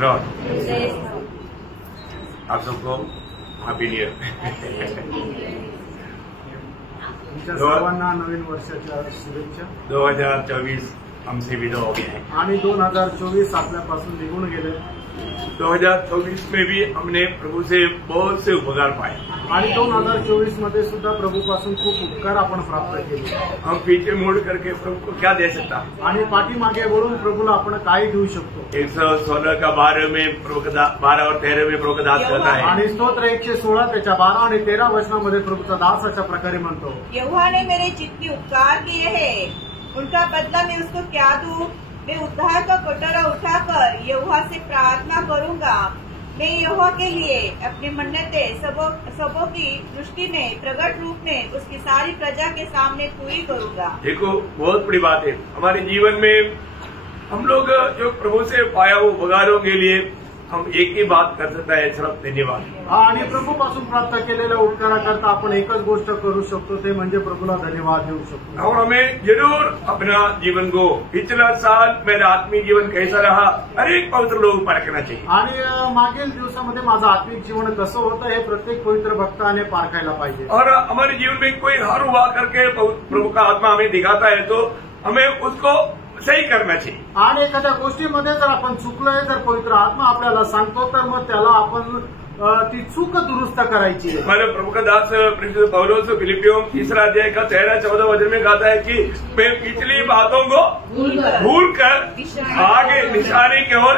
Lord. आप सबको happy new year. सर्वांना नवीन वर्षाच्या शुभेच्छा। 2024 हमसे विदा हो गया है आणि 2024 आपल्यापासून निघून गेले। 2024 में भी हमने प्रभु से बहुत से उपकार पाए आणि 2024 मध्ये सुद्धा प्रभूपासून खूप उपकार आपण प्राप्त केले। हम पीछे मुड़ करके प्रभु को क्या दे सकता आणि पाठीमागे वळून प्रभूला आपण काय देऊ शकतो। 116 का 12 में प्रभु का 12 और 13 में प्रभु का दास कहता है आणि स्तोत्र 116 त्याच्या 12 आणि 13 वचनामध्ये प्रभूचा दास अशा प्रकारे म्हणतो, यहोवा ने मेरे जितने उपकार किए हैं उनका बदला मैं उसको क्या दूं? मैं उद्धार का कटोरा उठाकर यहोवा से प्रार्थना करूंगा। मैं यहोवा के लिए अपनी मन्नतें सबों की दृष्टि में प्रकट रूप में उसकी सारी प्रजा के सामने पूरी करूंगा। देखो बहुत बड़ी बात है हमारे जीवन में। हम लोग जो प्रभु से पाया वो उपकारों के लिए हम एक ही बात कर सकता है, सिर्फ धन्यवाद। आणि प्रभूपासून प्राप्त केलेल्या उपकाराकरता आपण एकच गोष्ट करू शकतो, ते म्हणजे प्रभूला धन्यवाद देऊ शकतो। और हमें जरूर अपना जीवन को पिछला साल मेरा आत्मिक जीवन कैसा रहा हर एक पवित्र लोग परखना चाहिए। आणि मागील दिवसामध्ये माझं आत्मिक जीवन कसं होतं हे प्रत्येक पवित्र भक्ताने पारखायला पाहिजे। और हमारे जीवन में कोई हर हुआ करके प्रभु का आत्मा हमें दिखाता है तो हमें उसको सही करना चाहिए। आणि एखाद्या गोष्टीमध्ये जर आपण चुकलोय, जर पवित्र आत्मा आपल्याला सांगतो तर मग त्याला आपण ती चूक दुरुस्त करायची। हमारे प्रभु का दास पौलुस फिलिपियों 3 अध्याय का 13-14 वचन में कहता है कि मैं पिछली बातों को भूल कर आगे निशाने की ओर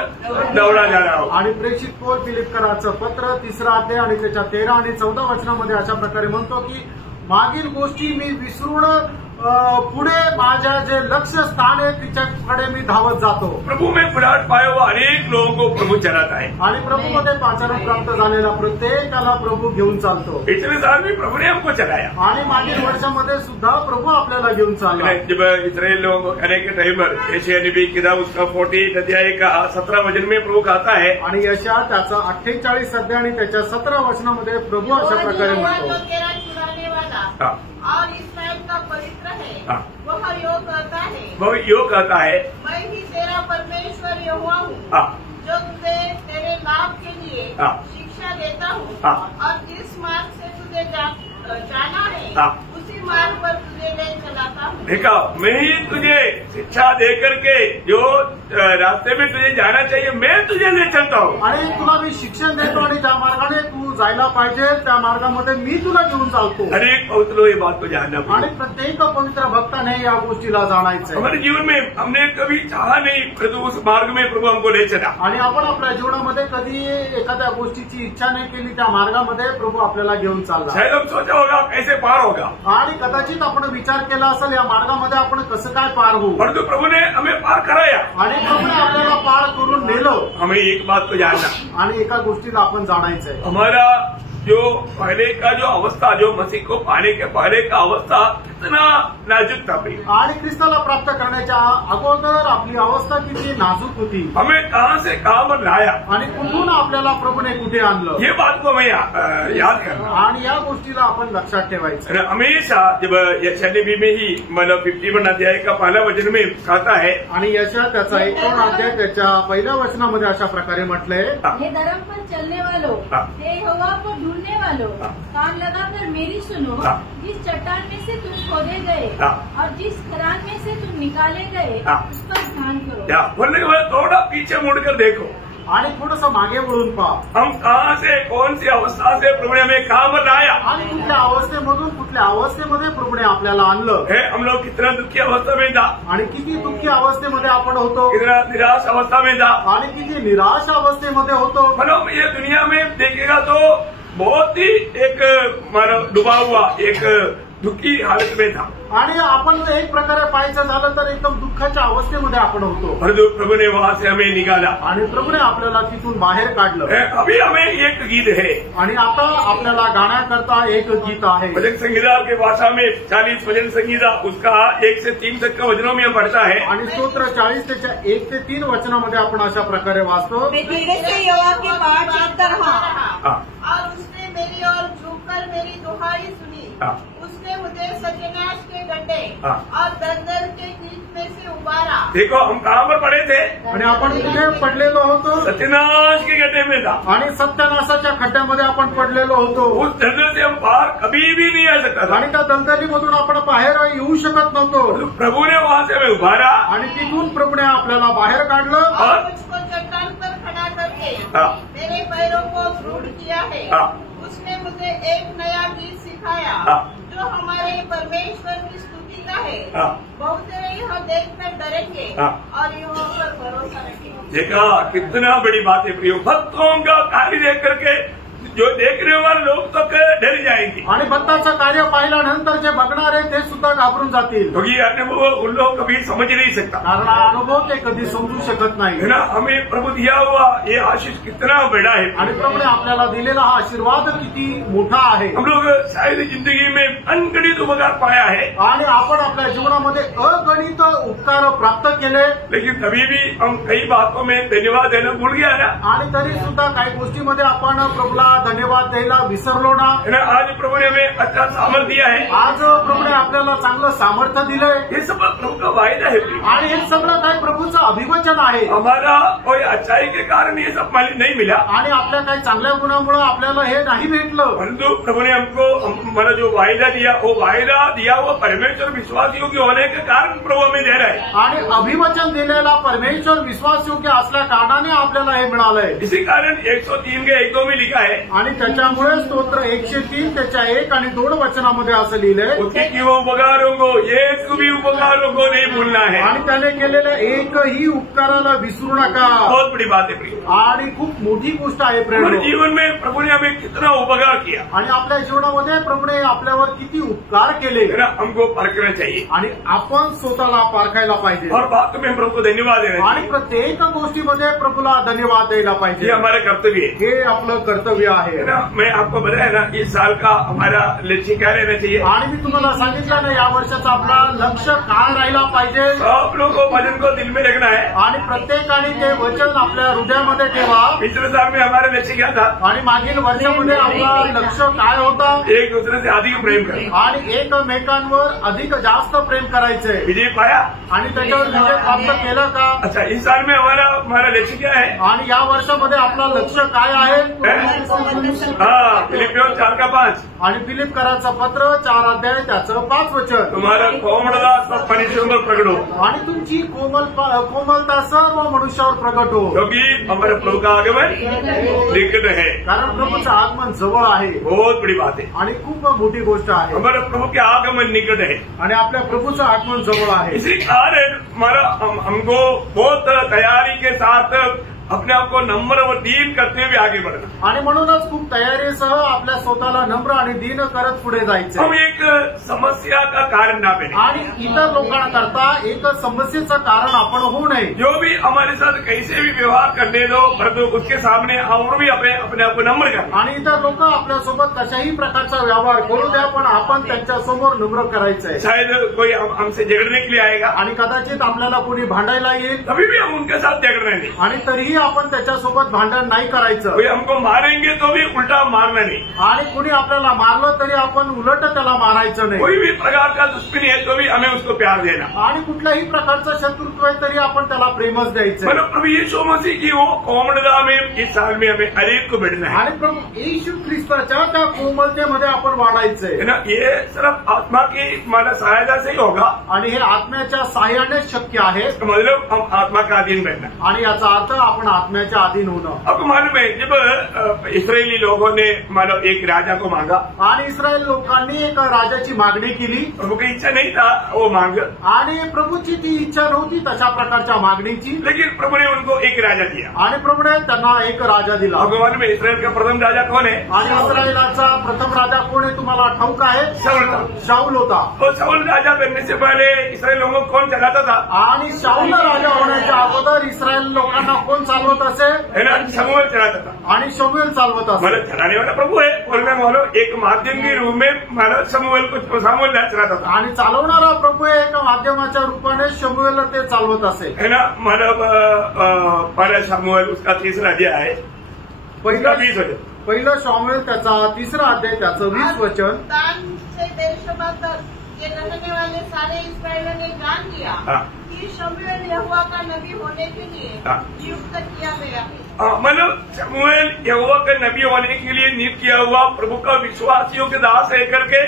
दौड़ा जा रहा हूँ। आणि प्रेषित पौल फिलिपकरांचं पत्र 3 अध्याय आणि त्याच्या 13 आणि 14 वचनामध्ये अशा प्रकारे म्हणतो की मागील गोष्टी मी विसरून पुढे माझ्या जे लक्ष्य स्थान आहे तिच्याकडे मी धावत जातो। प्रभु में पुराण पाया हुआ अनेक लोगों को प्रभु चलाता है आणि प्रभूमध्ये पाचारण प्राप्त झालेला प्रत्येकाला प्रभू घेऊन चालतो। पिछले साल भी प्रभु ने हमको चलाया आणि मागील वर्षामध्ये सुद्धा प्रभु आपल्याला घेऊन चालला। जब इस्राएल लोगों को कहने के टाइम पर यशायाह नबी की किताब उसका 48 अध्याय का 17 वचन में प्रभु कहता है आणि यशायाह त्याचा 48 अध्याय आणि त्याच्या 17 वचनामध्ये प्रभु अशा प्रकारे म्हणतो, और इस्राएल का पवित्र है वह योग कहता है, वो योग कहता है मैं ही तेरा परमेश्वर यहोवा हूँ जो तुझे तेरे लाभ के लिए शिक्षा देता हूँ और जिस मार्ग से तुझे जाना है उसी मार्ग पर तुझे ले चलाता हूँ। देखा मैं ही तुझे शिक्षा दे करके जो रास्ते में तुझे जाना चाहिए मैं तुझे ले चलता हूँ। आणि तुला मी शिक्षण देतो आणि त्या मार्गाने तू जायला पाहिजे त्या मार्गामध्ये मी तुला घेऊन चालतो। हर एक पवित्र लोग ये बात को जानना आणि प्रत्येक पवित्र भक्ताने या गोष्टीला जाणायचं। हमारे जीवन में हमने कभी चाहा नहीं प्रभु उस मार्ग में प्रभु हमको ले चला। आणि आपण आपल्या जीवनामध्ये कधी एखाद्या गोष्टीची इच्छा नाही केली, त्या मार्गामध्ये प्रभू आपल्याला घेऊन चालला। शायद हम सोचा होगा कैसे पार होगा आणि कदाचित आपण विचार केला असेल या मार्गामध्ये आपण कसं काय पार होऊ, परंतु प्रभु ने हमें पार कराया आणि प्रभूने आपल्याला पार करून नेलं। हमें एक बात को जानना आणि एका गोष्टीला आपण जाणायचंय, हमारा जो पहले का जो अवस्था जो मसीह को पाने के पहले का अवस्था कितना नाजुक था भाई। आणि ख्रिस्ताला प्राप्त करण्याच्या अगोदर आपली अवस्था किती नाजूक होती, हमें कहां से कहां पर लाया आणि कुठून आपल्याला प्रभूने कुठे आणलं, ये बात को हमें याद करना आणि या गोष्टीला आपण लक्षात ठेवायचं। हमेशा जब यशायाह नबी में ही मतलब 51 अध्याय का पहला वचन में कहता है आणि यशायाह त्याचा 51 अध्याय त्याच्या पहिल्या वचनामध्ये अशा प्रकारे म्हटलंय, हे धर्म पर चलने वालों, हे यहोवा को ढूंढने वालों, कान लगाकर मेरी सुनो। जिस चट्टान में से तुम खोदे गए और जिस खदान में से तुम निकाले गए उस पर ध्यान करो। बोलने के बाद थोड़ा पीछे मुड़कर देखो आणि थोडंसं मागे वळून पहा, हम कहां से कौन सी अवस्था से प्रभु ने हमें कहां पर लाया आणि कुठल्या अवस्थेमधून कुठल्या अवस्थेमध्ये प्रभूने आपल्याला आणलं। है हम लोग कितना दुखी अवस्था में था, आणि किती दुःखी अवस्थेमध्ये आपण होतो, कितना निराश अवस्था में था, आणि किती निराश अवस्थेमध्ये होतो। मतलब ये दुनिया में देखेगा तो बहुत ही एक डूबा हुआ एक दुखी हालत में था। आणि आपण एक प्रकारे पाहायचं झालं तर एकदम दुःखाच्या अवस्थेमध्ये आपण होतो, परंतु प्रभु ने वहां से हमें निकाला आणि प्रभूने आपल्याला तिथून बाहेर काढलं। अभी हमें एक गीत है आणि आता आपल्याला गाण्याकरता एक गीत आहे। भजन संगीता की भाषा में 40 भजन संगीता उसका 1 से 3 तक का वचनों में पढ़ता है आणि स्तोत्र 40 त्याच्या 1 ते 3 वचनामध्ये आपण अशा प्रकारे वाचतो, मैं धीरे से यहोवा की बाट चलता रहा हाँ। और उसने मेरी ओर झुककर मेरी दुहाई सुनी। उसने मुझे सत्यानाश के गड्ढे हाँ। और दलदल के बीच में से उबारा। देखो हम कहाँ पर पड़े थे? आणि आपण कुठे पडलेलो होतो? सत्यनाश के गड्ढे में था। आणि सत्यानाशाच्या खड्ड्यामध्ये आपण पडलेलो होतो। उस दलदल से हम बाहर कभी भी नहीं आ सकता था। आणि त्या दलदलीमधून आपण बाहेर येऊ शकत नव्हतो। प्रभु ने वहाँ से हमें उभारा आणि तिथून प्रभुने आपल्याला बाहेर काढलं और मुझको चट्टान पर खड़ा करके हाँ। मेरे पैरों को दृढ़ किया है। हाँ। उसने मुझे एक नया गीत सिखाया हाँ। जो हमारे परमेश्वर की स्तुति का है। हाँ। बहुत से यह देखकर डरेंगे हाँ। और यहोवा पर भरोसा रखेंगे। देखा कितना बड़ी बात है प्रियो। भक्तों का कार्य देख करके जो देखने वाले लोग तो डर जाएंगे। आणि भक्ताचं कार्य पाहिल्यानंतर जे बघणारे ते सुद्धा घाबरून जातील। क्योंकि अनुभव उन लोग कभी समझ नहीं सकता। कारण हा अनुभव ते कधी समजू शकत नाही। है ना, हमें प्रभु दिया हुआ ये आशीष कितना बड़ा है। आणि प्रभुने आपल्याला दिलेला हा आशीर्वाद किती मोठा आहे। हम लोग शायद जिंदगी में अनगणित उपकार पाया है, आणि आपण आपल्या जीवनामध्ये अगणित उपकार प्राप्त केले, लेकिन तभी भी हम कई बातों में धन्यवाद देना भूल गया ना। आणि तरी सुद्धा काही गोष्टीमध्ये आपण प्रभूला धन्यवाद द्यायला विसरलो ना। है ना, आज प्रभु ने हमें अच्छा सामर्थ्य दिया है। आज प्रभूने आपल्याला चांगलं सामर्थ्य दिलंय। ये सब प्रभु का वायदा है। आणि हे सगळं काही प्रभूचं अभिवचन आहे। हमारा कोई अच्छाई के कारण ये सब मालिक नहीं मिला, आणि आपल्या काही चांगल्या गुणामुळे आपल्याला हे नाही भेटलं, परंतु प्रभु ने हमको हमारा जो वायदा दिया वो वायदा दिया वो परमेश्वर विश्वासियों के होने के कारण प्रभु हमें दे रहा है। आणि अभिवचन दिलेला परमेश्वर विश्वासयोग्य असल्या कारणाने आपल्याला हे मिळालंय। इसी कारण 103 के 1-2 में लिखा है, आणि त्याच्यामुळे स्तोत्र 103 त्याच्या 1 आणि 2 वचनामध्ये असं लिहिलंय, उसके किए उपकारों को एक भी उपकारों को नहीं भूलना है। आणि त्याने केलेल्या एकही उपकाराला विसरू नका। बहुत बड़ी बात है प्रिय। आणि खूप मोठी गोष्ट आहे हमारे प्रेम। जीवन में प्रभु ने हमें कितना उपकार किया, आणि आपल्या जीवनामध्ये प्रभूने आपल्यावर किती उपकार केले, है ना, हमको परखना चाहिए आणि आपण स्वतःला पारखायला पाहिजे। और बात में प्रभु को धन्यवाद देना आणि चाहिए। प्रत्येक गोष्टीमध्ये प्रभूला धन्यवाद द्यायला पाहिजे। ये हमारा कर्तव्य है। हे आपलं कर्तव्य आहे। है ना, मैं आपको बताया ना इस साल का हमारा लक्ष्य क्या रहना चाहिए। आणि मी तुम्हाला सांगितलं ना या वर्षाचं आपला लक्ष काय राहिला पाहिजे। सब लोगों को वचन को दिल में रखना है। आणि प्रत्येकाने ते वचन आपल्या हृदयामध्ये ठेवा। पिछले साल में हमारा लक्ष्य क्या था? आणि मागील वर्षामध्ये आपला लक्ष काय होता? एक दूसरे से अधिक प्रेम करना। आणि एकमेकांवर अधिक जास्त प्रेम करायचंय। विजय पाया आणि त्याच्यावर विजय प्राप्त केलं का? अच्छा, इस साल में हमारा लक्ष्य क्या है? आणि या वर्षामध्ये आपला लक्ष काय आहे? हाँ, फिलिपियों 4:5 आणि फिलिप कराचं पत्र 4 अध्याय त्याचं 5 वचन, तुम्हारा कोमलता सब मनुष्यों पर प्रकट हो, आणि तुमची कोमलता सर्व मनुष्यावर प्रगट हो, क्योंकि हमारे प्रभु का आगमन निकट है। कारण प्रभूचं आगमन जवळ आहे। बहुत बड़ी बात है, आणि खूप मोठी गोष्ट आहे। हमारे प्रभु के आगमन निकट है। आणि आपल्या प्रभूचं आगमन जवळ आहे। इसी कारण हमको बहुत तैयारी के साथ अपने आप को नम्र और दीन करते हुए आगे बढ़ना। आणि म्हणूनच खूप तयारीसह आपल्या स्वतःला नम्र आणि दीन करत पुढे जायचं। हम एक समस्या का कारण ना बने आणि इतर लोकांकरता एक समस्येचं कारण आपण होऊ नये। जो भी हमारे साथ कैसे भी व्यवहार करने दो, परंतु उसके सामने और भी अपने आप को नम्र करना। आणि इतर लोक आपल्यासोबत कशाही प्रकारचा व्यवहार करू द्या, पण आपण त्यांच्यासमोर नम्र करायचंय। शायद कोई हमसे झगड़ने के लिए आएगा आणि कदाचित आपल्याला कोणी भांडायला येईल, तभी भी हम उनके साथ झगड़ना नहीं। आणि तरीही आपण त्याच्यासोबत भांडण नाही करायचं। कोई हमको मारेंगे तो भी उल्टा मारना नहीं। आणि कुणी आपल्याला मारलं तरी आपण उलट त्याला मारायचं नाही। कोई भी प्रकार का दुश्मनी है तो भी हमें उसको प्यार देना। आणि कुठल्याही प्रकारचं शत्रुत्व आहे तरी आपण त्याला प्रेमच द्यायचं। मतलब प्रभु यीशु मसीह की वो कोमलता में इस साल में हमें हर एक को बढ़ना है। आणि प्रभू येशू ख्रिस्ताच्या त्या कोमलतेमध्ये आपण वाढायचंय। है ना, ये सिर्फ आत्मा की हमारा सहायता से ही होगा। आणि हे आत्म्याच्या सहाय्याने शक्य आहे। मतलब हम आत्मा का अधीन बनना। आणि याचा अर्थ आपण आत्म्याच्या अधीन होणं। आपको मालूम है जब इस्राएली लोगों ने मानो एक राजा को मांगा, आणि इस्रायल लोकांनी एक राजाची मागणी केली। प्रभु की इच्छा नहीं था वो मांग, आणि प्रभूची ती इच्छा नव्हती तशा प्रकारच्या मागणीची, लेकिन प्रभु ने उनको एक राजा दिया। आणि प्रभूने त्यांना एक राजा दिला। आपको मालूम है इस्राएल का प्रथम राजा कौन है? आणि इस्रायलाचा प्रथम राजा कोण आहे तुम्हाला ठाऊक आहे? शाऊल था। शाऊल होता। और शाऊल राजा बनने से पहले इस्राएल लोगों को कौन चलाता था? आणि शाऊल राजा होण्याच्या अगोदर इस्रायल लोकांना कोण चालवत असे? है ना, शमूएल चलाता था। आणि शमूएल चालवत असे। मतलब चलाने वाला प्रभु है, और मैं मानो एक माध्यम के रूप में मानो शमूएल चलाता था। आणि चालवणारा प्रभू आहे, एका माध्यमाच्या रूपाने शमूएल ते चालवत असे। है ना, मतलब पहला शमूएल उसका 3रा अध्याय है, पहिला पहिलं शमूएल त्याचा 3रा अध्याय त्याचं 20 वचन। दान से बेरशेबा तक ये रहने वाले सारे इस्राएलियों ने जान लिया कि शमूएल यहोवा का नबी होने के लिए नियुक्त किया गया है। मतलब शमूएल यहोवा का नबी होने के लिए नियुक्त किया हुआ प्रभु का विश्वासियों के दास है करके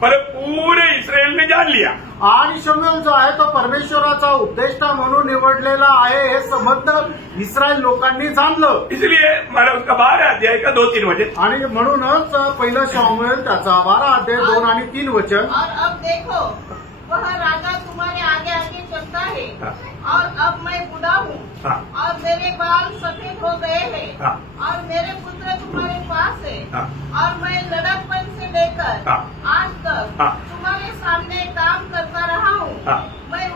पर पूरे इस्राएल ने जान लिया। आणि शमूएल जो आहे तो परमेश्वराचा उपदेष्टा म्हणून निवडलेला आहे हे समजलं इस्रायल लोकांनी जाणलं। इसलिए मला उसका 12 अध्याय का 2-3 वचन आणि म्हणूनच पहिलं शमूएल त्याचा 12 अध्याय 2 आणि 3 वचन। और अब देखो वह राजा तुम्हारे आगे आगे चलता है और अब मैं बूढ़ा हूँ और मेरे बाल सफेद हो गए हैं और मेरे पुत्र तुम्हारे पास है और मैं लड़कपन से लेकर आज तक तुम्हारे सामने काम करता रहा हूँ। मैं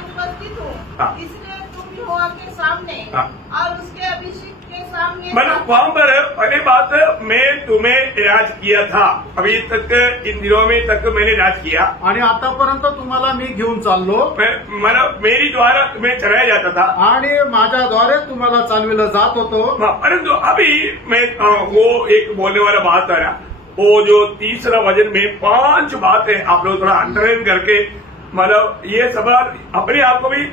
उपस्थित हूँ इसलिए तुम यहोवा के सामने और उसके अभिषेक के सामने। मतलब वहाँ पर पहली बात मैं तुम्हें राज किया था, अभी तक इन दिनों में तक मैंने राज किया आणि आतापर्यंत तुम्हाला मी घेऊन चाललो। मतलब मेरी द्वारा तुम्हें चलाया जाता था आणि माझ्याद्वारे तुम्हाला चालविलं जात होतो। परंतु अभी मैं वो एक बोलने वाला बात है ना, वो जो 3रा वचन में 5 बातें आप लोग थोड़ा अंडरलाइन करके मतलब ये सवाल अपने आप को भी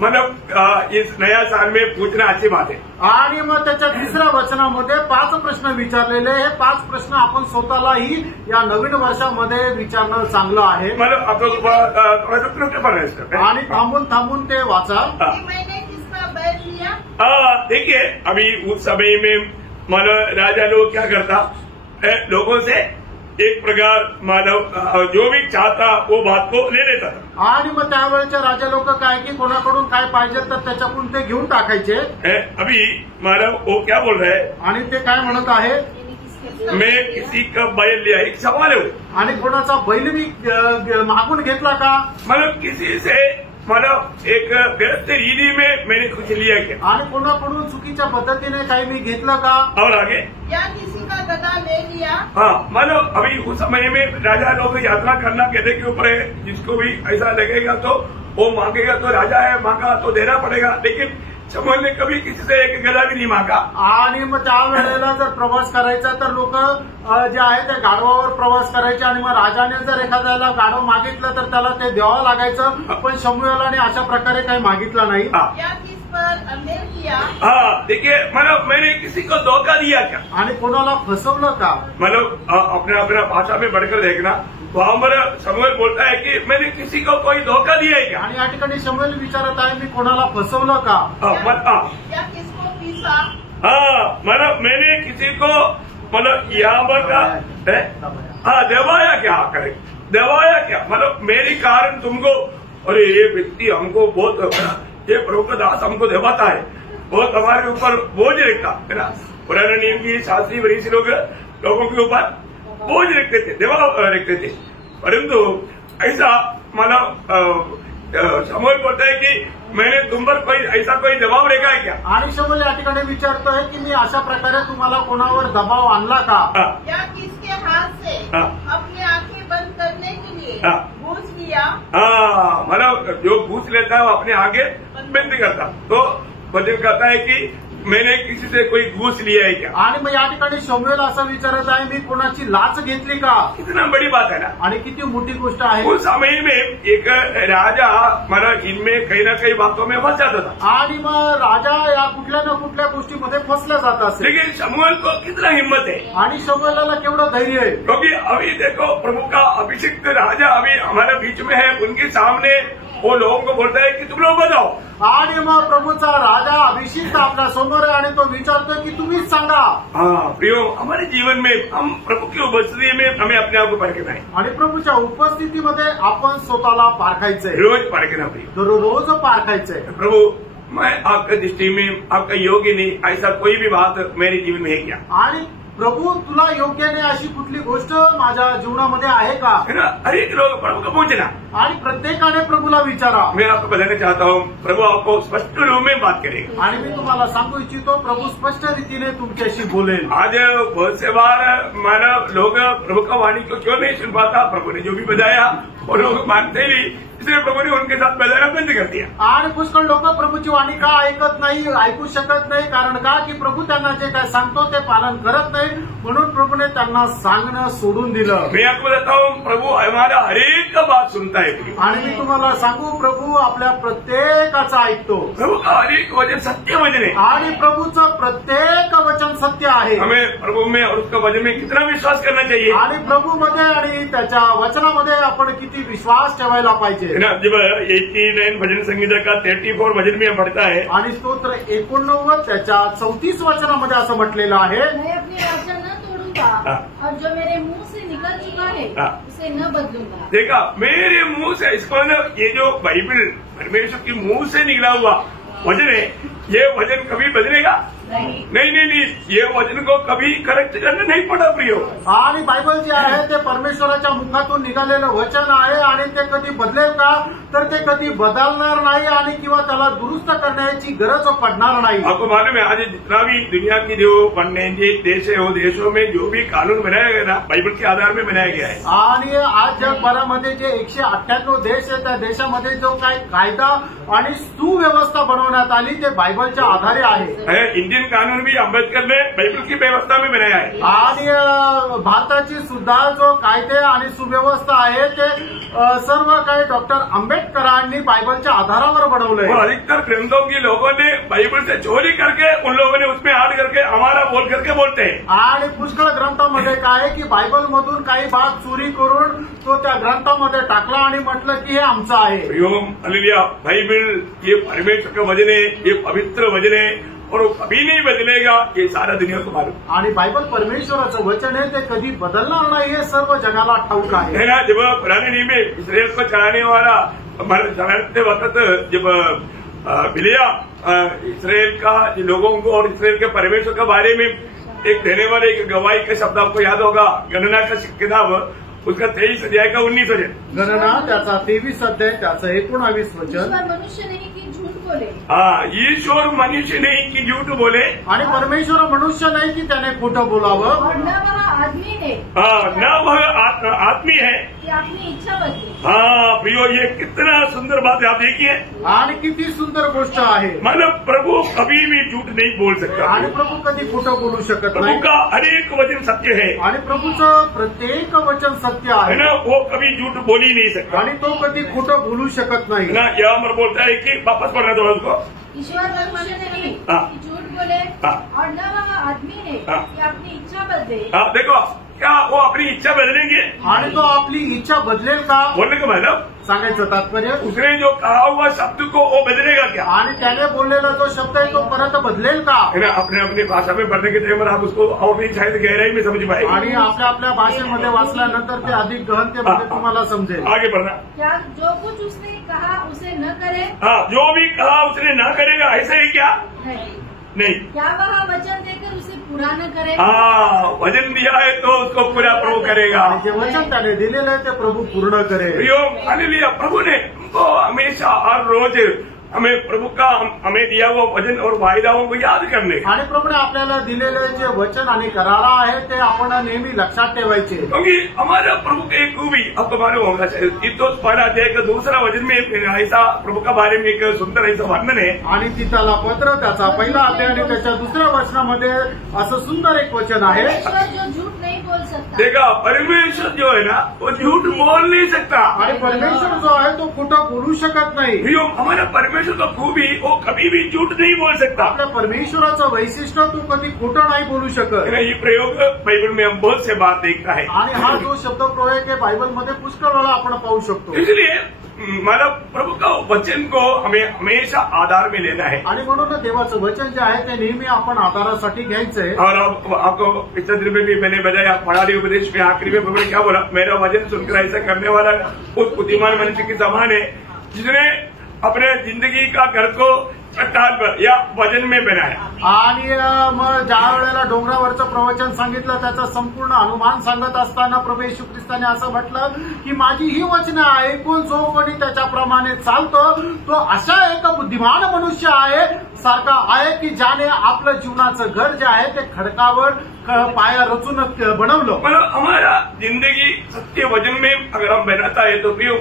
मतलब इस नया साल में पूछना अच्छी बात है। आणि मग त्याच्या 3ऱ्या वचनामध्ये 5 प्रश्न विचारलेले, हे 5 प्रश्न आपण स्वतःलाही या नवीन वर्षामध्ये विचारणं चांगलं आहे। मतलब आप लोग थोड़ा सा रुके पड़े आणि थांबून ते वाचा। मैंने किसका बैर लिया? देखिए अभी उस समय में मतलब राजा लोग क्या करता लोगों से एक प्रकार मानव जो भी चाहता वो बात को ले लेता था। आणि मग त्यावेळेचे राजा लोक काय की कोणाकडून काय पाहिजे तर त्याच्याकडून ते घेऊन टाकायचे। अभी मानव वो क्या बोल रहे हैं आणि ते काय म्हणत आहे, मैं किसी का बैल लिया, एक सवाल है आणि कोणाचा बैल मी मागून घेतला का? मतलब किसी से मतलब एक गलत रीति में मैंने कुछ लिया क्या? आणि कोणाकडून चुकीच्या पद्धतीने काही मी घेतलं का? और आगे या किसी का गधा ले लिया? हाँ मतलब अभी उस समय में राजा लोग यात्रा करना गधे के ऊपर है, जिसको भी ऐसा लगेगा तो वो मांगेगा तो राजा है, मांगा तो देना पड़ेगा। लेकिन शमूएल ने कभी किसी से एक गधा भी नहीं मांगा। आणि मग त्या वेळेला जर प्रवास करायचा तर लोक जे आहे ते गाढवावर प्रवास करायचे आणि मग राजाने जर एखाद्याला गाढव मागितलं तर त्याला ते द्यावं लागायचं, पण शमूएलाने अशा प्रकारे काही मागितलं नाही। या किस पर अंधेर किया? हाँ देखिए मतलब मैंने किसी को धोखा दिया क्या? आणि कोणाला फसवलं का? मतलब अपना भाषा में बढ़कर देखना, वहाँ पर शमूएल बोलता है कि मैंने किसी को कोई धोखा दिया है क्या? आणि या ठिकाणी शमूएल विचारत आहे मी कोणाला फसवलं का? या किसको पीसा? हाँ मतलब मैंने किसी को मतलब यहाँ पर का दबाया क्या? करे दबाया क्या मतलब मेरे कारण तुमको, अरे ये व्यक्ति हमको बहुत ये प्रभु का दास हमको दबाता है, बहुत हमारे ऊपर बोझ रखता है ना। पुराने नियम की शास्त्री वरीसी लोगों के ऊपर बोझ रखते थे, दबाव रखते थे। परंतु ऐसा मतलब शमूएल बोलता है कि मैंने तुम पर कोई ऐसा कोई दबाव रेखा है क्या? आणि शमूएल या ठिकाणी विचारतोय की मी अशा प्रकारे तुम्हाला कोणावर दबाव आणला का? या किसके हाथ से अपनी आंखें बंद करने के लिए घूस लिया? हाँ मतलब जो घूस लेता है वो अपने आगे बंद करता, तो वचन कहता है कि मैंने किसी से कोई घूस लिया है क्या? आणि मग या ठिकाणी शमूएल असं विचारत आहे मी कोणाची लाच घेतली का? कितना बड़ी बात है ना, आणि किती मोठी गोष्ट आहे। उस समय में एक राजा मतलब इनमें कहीं ना कहीं बातों में फंस जाता था आणि मग राजा या कुठल्या ना कुठल्या गोष्टीमध्ये फसला जात असे। लेकिन शमूएल को कितना हिम्मत है आणि शमूएलाला केवढं धैर्य आहे, क्योंकि अभी देखो प्रभु का अभिषिक्त राजा अभी हमारे बीच में है, उनके सामने वो लोगों को बोलता है कि तुम लोग बताओ। आणि मग प्रभूचा राजा अभिषिक्त आपल्या समोर आहे आणि तो विचारतोय की तुम्हीच सांगा। हाँ प्रियो, हमारे जीवन में हम प्रभु की उपस्थिति में हमें अपने आप को परखना है, आणि प्रभूच्या उपस्थितीमध्ये आपण स्वतःला पारखायचंय, रोज परखना प्रियो, दररोज पारखायचंय। प्रभु मैं आपके दृष्टि में आपका योग्य नहीं, ऐसा कोई भी बात मेरे जीवन में है क्या? आणि प्रभू तुला योग्य नाही अशी कुठली गोष्ट माझ्या जीवनामध्ये आहे का? है ना, हर एक लोग प्रभु को पूछना, आणि प्रत्येकाने प्रभूला विचारा। मैं आपको बताना चाहता हूँ प्रभु आपको स्पष्ट रूप में बात करेगा। आणि मी तुम्हाला सांगू इच्छितो प्रभू स्पष्ट रीतीने तुमच्याशी बोलेल। आज बहुत से बार मानव लोग प्रभु का वाणी को क्यों नहीं सुन पाता, प्रभु ने जो भी बताया वो लोग मानते नहीं, इसलिए प्रभु ने उनके साथ बजाना बंद कर दिया। आणि पुष्कळ लोक प्रभूची वाणी का ऐकत नाही, ऐकू शकत नाही, कारण का की प्रभू त्यांना जे काय सांगतो ते पालन करत नाही, म्हणून प्रभूने त्यांना सांगणं सोडून दिलं। मैं आपको बताता हूँ, प्रभु हमारा हर एक का बात सुनता है। आणि मी तुम्हाला सांगू, प्रभू आपल्या प्रत्येकाचा ऐकतो। प्रभु का हर एक वचन सत्य वचन है आणि प्रभूचं प्रत्येक वचन सत्य आहे। हमें प्रभु में और उसका वचन में कितना विश्वास करना चाहिए। आणि प्रभूमध्ये आणि त्याच्या वचनामध्ये आपण किती विश्वास ठेवायला पाहिजे। जब 89 भजन संगीता का 34 भजन में पढ़ता है, आणि स्तोत्र 89 त्याच्या 34 वचनामध्ये असं म्हटलेलं आहे, मैं अपनी वाचा न तोड़ूंगा और जो मेरे मुंह से निकल चुका है उसे न बदलूंगा। देखा, मेरे मुंह से, इसको ये जो बाइबल परमेश्वर की मुंह से निकला हुआ वचन है, ये वचन कभी बदलेगा नहीं, ये वचन को कभी करेक्ट करना नहीं पड़ा प्रियो। आणि बायबल जे आहे ते परमेश्वराच्या मुखातून निघालेलं वचन आहे, आणि ते कधी बदलेल का, तर ते कधी बदलणार नाही आणि किंवा त्याला दुरुस्त करण्याची गरज पडणार नाही। आपको मालूम है, आज जितना भी दुनिया की जो पन्नेजी देश है, वो देशों में जो भी कानून बनाया गया ना, बाइबल के आधार में बनाया गया है। आणि आज जगभरामध्ये जे 198 देश आहे, त्या देशामध्ये जो काही कायदा आणि सुव्यवस्था बनवण्यात आली ते बायबलच्या आधारे आहे। इंडियन कानून भी अम्बेडकर ने बाइबल की व्यवस्था में बनाया है। आणि भारताची सुद्धा जो कायदे आणि सुव्यवस्था आहे ते सर्व काही डॉक्टर आंबेडकरांनी बायबलच्या आधारावर बनवलंय। और अधिकतर ग्रंथों की लोगों ने बाइबल से चोरी करके उन लोगों ने उसमें हाथ करके हमारा बोल करके बोलते हैं। आणि पुष्कळ ग्रंथामध्ये काय आहे की बायबल मधून काही भाग चोरी करून तो त्या ग्रंथामध्ये टाकला आणि म्हटलं की हे आमचं आहे। हालेलुया, बाइबल ये परमेश्वर का वचन है, ये पवित्र वचन है और वो कभी नहीं बदलेगा, ये सारा दुनिया को मालूम। आणि बायबल परमेश्वराचं वचन आहे, ते कधी बदलणार नाही, हे सर्व जगाला ठाऊक आहे। ना, जब पुराने नियम में इस्राएल को चलाने वाला चलाते वक्त जब बिलिया इस्राएल का लोगों को और इस्राएल के परमेश्वर के बारे में एक देने वाले एक गवाही का शब्द आपको याद होगा, गणना का किताब उसका 23 अध्याय का 19 वचन। गणना त्याचा 23 अध्याय त्याचं 19 वचन। मनुष्य नहीं कि झूठ बोले। ईश्वर मनुष्य नहीं कि झूठ बोले। आणि परमेश्वर मनुष्य नाही की त्याने खोटं बोलावं। और न वह आदमी है, न वह आदमी है कि अपनी इच्छा बदले। हाँ प्रियो, ये कितना सुंदर बात है, आप देखिए। आणि किती सुंदर गोष्ट आहे। मतलब प्रभु कभी भी झूठ नहीं बोल सकता। आणि प्रभू कधी खोटं बोलू शकत प्रभु नाही। का हर एक वचन सत्य है। आणि प्रभूचं प्रत्येक वचन सत्य है आहे ना, वो कभी झूठ बोल ही नहीं सकता। आणि तो कधी खोटं बोलू शकत नाही। है ना, यहाँ पर बोलता है कि वापस पढ़ना थोड़ा उसको। ईश्वर मनुष्य नहीं कि झूठ बोले और न वह आदमी है कि अपनी इच्छा बदले। देखो, क्या वो अपनी इच्छा बदलेंगे? आणि तो आपली इच्छा बदलेल का? बोलने का मतलब सांगायचं तात्पर्य, उसने जो कहा हुआ शब्द को वो बदलेगा क्या? आणि त्याने बोललेला जो शब्द आहे तो परत बदलेल का? है ना, अपने अपनी भाषा में पढ़ने के टाइम पर आप उसको और नहीं शायद गहराई में समझ पाएंगे। आणि आपल्या आपल्या भाषेमध्ये वाचल्यानंतर ते अधिक गहनतेमध्ये तुम्हाला समजेल। आगे बढ़ना। क्या जो कुछ उसने कहा उसे न करे? हाँ, जो भी कहा उसने ना करेगा, ऐसा ही क्या? नहीं। क्या वह वचन देकर उसे पूरा न करे? हाँ, वचन दिया है तो उसको पूरा प्रभु करेगा। आणि जे वचन त्याने दिलेलं आहे ते प्रभु पूर्ण करेल। प्रियो, हालेलुया, प्रभु ने हमको हमेशा हर रोज हमें प्रभु का हमें दिया हुआ वचन और वायदाओं को याद करने। आणि प्रभूने आपल्याला दिलेले जे वचन आणि करारा आहे ते आपण नेहमी लक्षात ठेवायचे। क्योंकि हमारा प्रभु के खूबी आपको मालूम होगा, तो 12 अध्याय का दूसरा वचन में ऐसा प्रभु का बारे में एक सुंदर ऐसा वर्णन है। आणि तिथला पत्र त्याचा पहिला अध्याय आणि त्याच्या दुसऱ्या वचनामध्ये असं सुंदर एक वचन आहे। परमेश्वर जो झूठ नहीं बोल सकता। देखा, परमेश्वर जो है ना वो झूठ बोल नहीं सकता। आणि परमेश्वर जो आहे तो खोटं बोलू शकत नाही। प्रियो, हमारा परमेश्वर का खूबी वो कभी भी झूठ नहीं बोल सकता। आपल्या परमेश्वराचं वैशिष्ट्य तो कधी खोटं नाही बोलू शकत। ये प्रयोग बाइबल में हम बहुत से बात देखता है। आणि हा जो शब्द प्रयोग आहे बायबलमध्ये पुष्कळ वेळा आपण पाहू शकतो। इसलिए मतलब प्रभु का वचन को हमें हमेशा आधार में लेना है। आणि म्हणून देवाचं वचन जे आहे ते नेहमी आपण आधारासाठी घ्यायचंय। और आपको पिछले दिन में भी मैंने बताया, पढ़ारी उपदेश में आखिरी में प्रभु ने क्या बोला, मेरा वचन सुनकर ऐसा करने वाला उस बुद्धिमान मनुष्य की समान है जिसने अपने जिंदगी का घर को चट्टान पर या वचन में बनाया। आणि मग ज्या वेळेला डोंगरावरचं प्रवचन सांगितलं त्याचा संपूर्ण अनुमान सांगत असताना प्रभू येशू ख्रिस्ताने असं म्हटलं की माझी ही वचनं ऐकून जो कोणी त्याच्याप्रमाणे चालतो तो अशा एक बुद्धिमान मनुष्य आहे सारखा आहे की ज्याने आपलं जीवनाचं घर जे आहे ते खडकावर पाया रचून बनवलं. मतलब हमारा जिंदगी सत्य वचन में अगर हम बनाता है तो फिर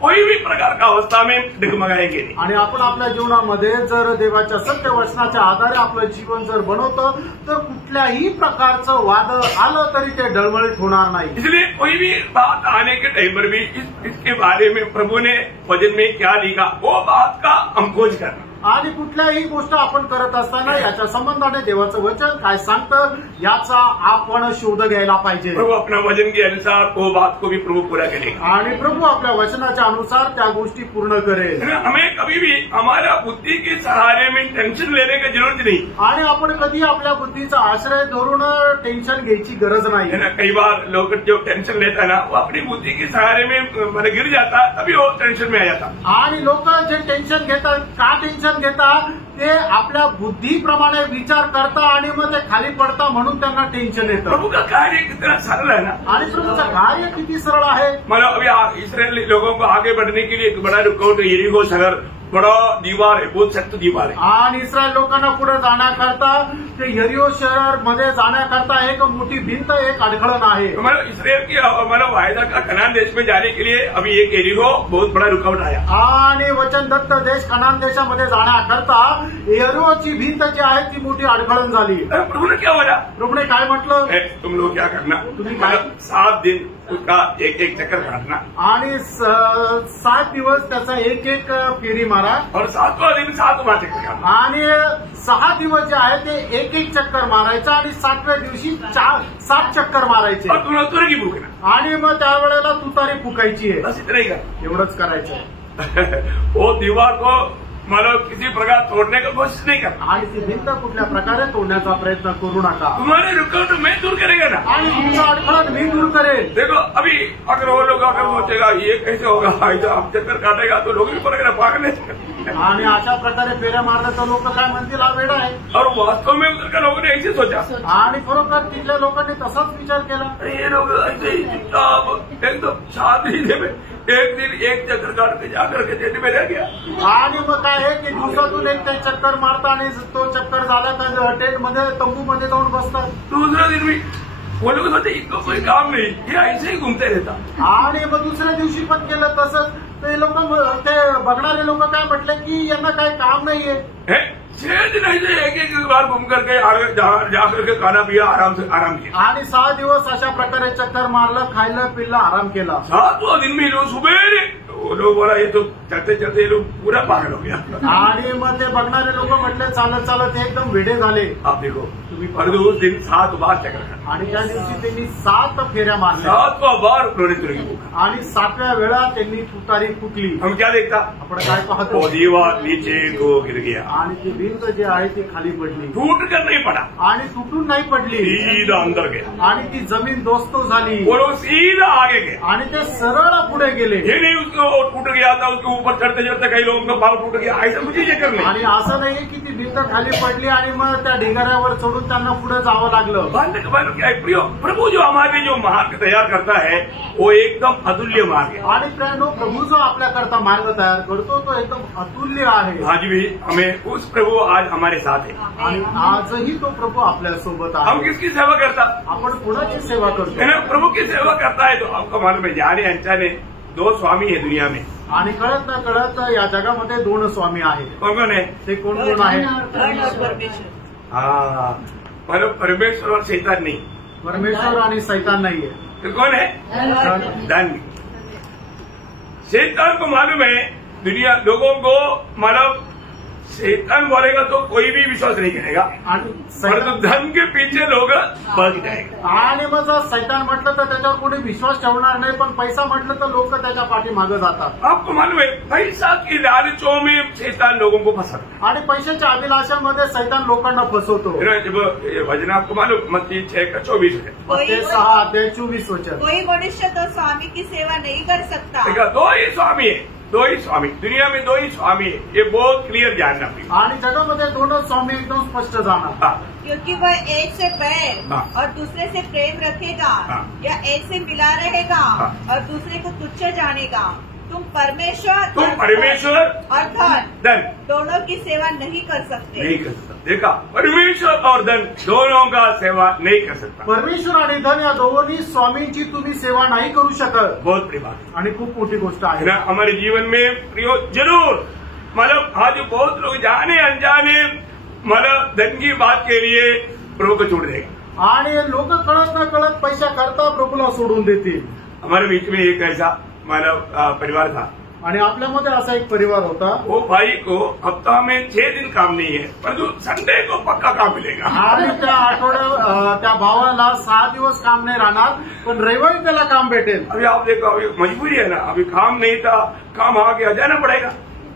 कोई भी प्रकार का अवस्था में डगमगाएंगे नहीं. आणि आपण आपल्या जीवनामध्ये जर देवाच्या सत्य वचनाच्या आधारे आपलं जीवन जर बनवतो तर कुठल्याही प्रकारचं वादळ आलं तरी ते डळमळीत होणार नाही. इसलिए कोई भी बात आने के टाइम पर भी इसके बारे में प्रभु ने वचन में क्या लिखा वो बात का हम खोज करना. आणि कुठल्याही गोष्ट आपण करत असताना याच्या संबंधाने देवाचं वचन काय सांगतं याचा आपण शोध घ्यायला पाहिजे. प्रभु अपना वचन के अनुसार वो बात को भी प्रभु पूरा करेगा. आणि प्रभू आपल्या वचनाच्या अनुसार त्या गोष्टी पूर्ण करेल. हमें कभी भी हमारा बुद्धि के सहारे में टेंशन लेने की जरूरत नहीं. आणि आपण कधी आपल्या बुद्धीचा आश्रय धरून टेन्शन घ्यायची गरज नाही. है ना, कई बार लोग जो टेंशन लेता है ना वो अपनी बुद्धि के सहारे में मैंने गिर जाता तभी वो टेंशन में आ जाता. आणि लोक जे टेन्शन घेतात का टेन्शन घेतात ते आपल्या बुद्धीप्रमाणे विचार करता आणि मग ते खाली पडता म्हणून त्यांना टेन्शन येतं. प्रभु का कार्य कितना सरल है ना. आणि प्रभूचं कार्य किती सरळ आहे. मतलब अभी इसराइली लोगों को आगे बढ़ने के लिए एक बड़ा रुकावट यरीहो शहर बड़ा दीवार है, बहुत सख्त दीवार है. आणि इस्रायल लोकांना पुढे जाण्याकरता ते यरीहो शहर मध्ये जाण्याकरता एक मोठी भिंत एक अडखळण आहे. मतलब इसराइल की मतलब वायदा का कनान देश में जाने के लिए अभी एक यरीहो बहुत बड़ा रुकावट आया. आणि वचनदत्त देश कनान देशामध्ये जाण्याकरता यरीहोची भिंत जी आहे ती मोठी अडखळण झाली. प्रभु ने क्या बोला. प्रभूने काय म्हटलं. तुम लोग क्या करना, तुम्ही काय 7 दिन उसका एक एक चक्कर काटना आणि 7 दिवस त्याचा एक एक फेरी मारा और 7वां दिन 7वां चक्कर काटना. आणि 6 दिवस जे आहे ते एक एक चक्कर मारायचं आणि 7व्या दिवशी 7 चक्कर मारायचे. और तुम लोग तुरगी फूकना. आणि मग त्यावेळेला तुतारी फुकायची आहे. बस इतना ही कर. एवढंच करायचं. वो दीवार को मतलब किसी प्रकार तोड़ने की कोशिश नहीं करना. आणि ती भिंत कुठल्या प्रकारे तोडण्याचा प्रयत्न करू नका. तुम्हारे रुकावट मैं दूर करेगा ना. आणि तुमचा अडखळण मी दूर करेल. देखो अभी अगर वो लोग अगर सोचेगा ये कैसे होगा, आप चक्कर काटेगा तो लोग भी पड़ेगा भागने. आणि अशा प्रकारे फेऱ्या मारल्या तर लोक काय म्हणतील हा वेडा आहे. और वास्तव में उधर का लोगों ने ऐसे सोचा. आणि खरोखर तिथल्या लोकांनी तसाच विचार केला. ये लोग ऐसे ही चुपचाप एकदम शांति में एक दिन एक चक्कर काट के जाकर के टेंट में रह गया. आणि मग काय आहे की दिवसातून एक ते चक्कर मारता आणि तो चक्कर झाला का टेंट मध्ये तंबूमध्ये जाऊन बसतात. दूसरा दिन भी वो लोग सोचे इनको कोई काम नहीं, ये ऐसे ही घूमते रहता. आणि मग दुसऱ्या दिवशी पण केलं तसंच. ते लोक ते बघणारे लोक काय म्हटले की यांना काही काम नाहीये. 6 दिन ऐसे एक एक बार घूम करके जाकर के खाना पिया आराम किया. आणि 6 दिवस अशा प्रकारे चक्कर मारलं, खायला पिल्ला, आराम केला. 7वां दिन में लोग सुबह वो लोग बोला ये तो चलते चलते ये लोग पूरा पागल हो गया. आणि मग ते बघणारे लोक म्हटले चालत चालत एकदम वेडे झाले. आप देखो तुम्ही पर उस दिन 7 बार चक्कर काटा. आणि त्या दिवशी त्यांनी 7 फेऱ्या मारल्या. 7वां बार उन्होंने तुरगी फूका. आणि 7व्या वेळा त्यांनी तुतारी फुकली. हम क्या देखता. आपण काय पाहतो. वो दीवार नीचे को गिर गया. आणि ती भिंत जी आहे ती खाली पडली. टूट कर नहीं पड़ा. आणि तुटून नाही पडली. सीधा अंदर गया. आणि ती जमीन दोस्तो झाली. वो लोग सीधा आगे गए. आणि ते सरळ पुढे गेले. ये नहीं उसको टूट गया था उसके ऊपर चढ़ते चढ़ते कई लोगों का पाव टूट गया, ऐसा कुछ चक्कर नहीं. आणि असं नाही की ती भिंत खाली पडली आणि मग त्या ढिगाऱ्यावर चढून त्यांना पुढे जावं लागलं. प्रभु जो हमारे जो मार्ग तैयार करता है वो एकदम अतुल्य मार्ग है. आणि प्रभू जो आपल्याकरता मार्ग तयार करतो तो एकदम अतुल्य आहे. आज भी हमें उस प्रभु आज हमारे साथ है. आणि आजही तो प्रभू आपल्या सोबत हम आहे. किसकी सेवा करता. आपण कुणाची सेवा करतो. प्रभु की सेवा करता है तो आपको मालूम है जाने अंचाने 2 स्वामी है दुनिया में. आणि कळत न कळत या जगामध्ये 2 स्वामी आहेत. कौन कौन है. ते कोण कोण आहेत. धन और परमेश्वर. हाँ मतलब परमेश्वर और शैतान नहीं. परमेश्वर आणि सैतान नाहीये. तो कौन है. धन. शैतान को मालूम है दुनिया लोगों को मतलब शैतान बोलेगा तो कोई भी विश्वास नहीं करेगा. आणि परंतु धन के पीछे लोग भाग जाएंगे. आणि मग जर सैतान म्हटलं तर त्याच्यावर कोणी विश्वास ठेवणार नाही. पण पैसा म्हटलं तर लोक त्याच्या पाठीमागे जातात. आपको मालूम है पैसा की लालचों में शैतान लोगों को फंसाता है. आणि पैशाच्या अभिलाषांमध्ये सैतान लोकांना फसवतो. जब वचन आपको मालूम मत्ती 6:24 है. ते 6:24 वचन. कोई मनुष्य तो स्वामी की सेवा नहीं कर सकता. 2 ही स्वामी है. 2 ही स्वामी दुनिया में 2 ही स्वामी है. ये बहुत क्लियर जानना चाहिए. आणि जगामध्ये 2 स्वामी एकदम स्पष्ट जाणार. क्योंकि वह एक से बैर हाँ। और दूसरे से प्रेम रखेगा हाँ। या एक से मिला रहेगा हाँ। और दूसरे को तुच्छ जानेगा तुम परमेश्वर और धन दोनों की सेवा नहीं कर सकते। नहीं कर सकता। देखा, परमेश्वर और धन दोनों का सेवा नहीं कर सकता। परमेश्वर आणि धन या दोन्ही स्वामींची तुम्ही सेवा नाही करू शकत। बहुत बड़ी बात है आणि खूप मोठी गोष्ट आहे ना हमारे जीवन में। प्रियो, जरूर मतलब आज बहुत लोग जाने अनजाने मतलब धन की बात के लिए प्रभु को छोड़ देगा आणि लोक कळत न कळत पैसा करता प्रभूला सोडून देतील। हमारे बीच में एक ऐसा मतलब परिवार था आणि आपल्यामध्ये असा एक परिवार होता। वो भाई को हफ्ता में 6 दिन काम नहीं है, परंतु संडे को पक्का काम मिलेगा। आणि त्या आठवड्या त्या भावाला 6 दिवस काम नाही राहणार, पण रविवारी त्याला काम भेटेल। अभी आप देखो, अभी मजबूरी है ना, अभी काम नहीं था, काम आ गया, जाना पड़ेगा।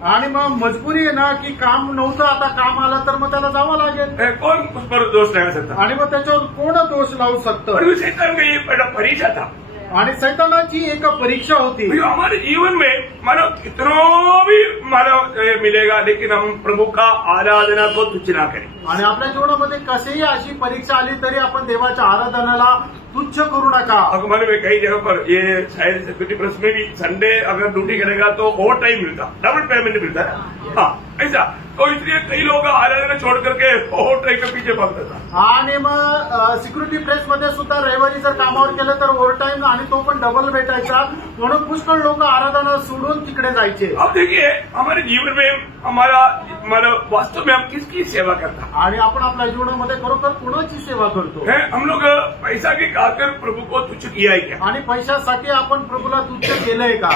आणि मग मजबुरी आहे ना की काम नव्हतं, आता काम आलं तर मग त्याला जावं लागेल। कौन उस पर दोष लगा सकता? आणि मग त्याच्यावर कोण दोष लावू शकतं? और शैतान का ये बड़ा परीक्षा था आणि सैतानाची एक परीक्षा होती। हमारे जीवन में मानो कितनों भी मानो मिलेगा, लेकिन हम प्रभु का आराधना को तुच्छ ना करें। आणि आपल्या जीवनामध्ये कशीही अशी परीक्षा आली तरी आपण देवाच्या आराधनाला तुच्छ करू नका। अगमन में कई जगह पर ये शायद सिक्योरिटी प्रेस में भी संडे अगर ड्यूटी करेगा तो ओवर टाइम मिलता, डबल पेमेंट मिलता है। हाँ, ऐसा तो इसलिए कई लोग आराधना छोड़ करके ओवर टाइम के पीछे भागता था। आणि मग सिक्युरिटी प्रेसमध्ये सुद्धा रविवारी जर कामावर केलं तर ओव्हर टाइम आणि तो पण डबल भेटायचा, म्हणून पुष्कळ लोक आराधना सोडून तिकडे जायचे। अब देखिए, हमारे जीवन में हमारा मतलब वास्तव में हम किसकी सेवा करता है? आणि आपण आपल्या जीवनामध्ये खरोखर कोणाची सेवा करतो? हम लोग पैसा के खातिर प्रभु को तुच्छ किया है क्या? आणि पैशासाठी आपण प्रभूला तुच्छ केलंय का?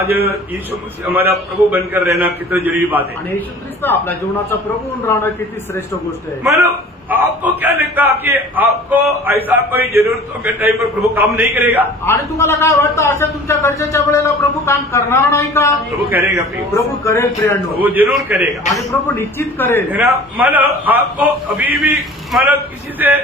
आज यीशु मसीह हमारा प्रभु बनकर रहना कितनी जरूरी बात है। आणि येशू ख्रिस्त आपल्या जीवनाचा प्रभू होऊन राहणं किती श्रेष्ठ गोष्ट आहे। मतलब आपको क्या लगता है कि आपको ऐसा कोई जरूरतों के टाइम पर प्रभु काम नहीं करेगा? आणि तुम्हाला काय वाटतं, अशा तुमच्या गरजेच्या वेळेला प्रभू काम करणार नाही का? प्रभु करेगा, प्रभू करेल प्रियांनो, वो जरूर करेगा। आणि प्रभू निश्चित करेल। है ना, मतलब आपको कभी भी मतलब किसी से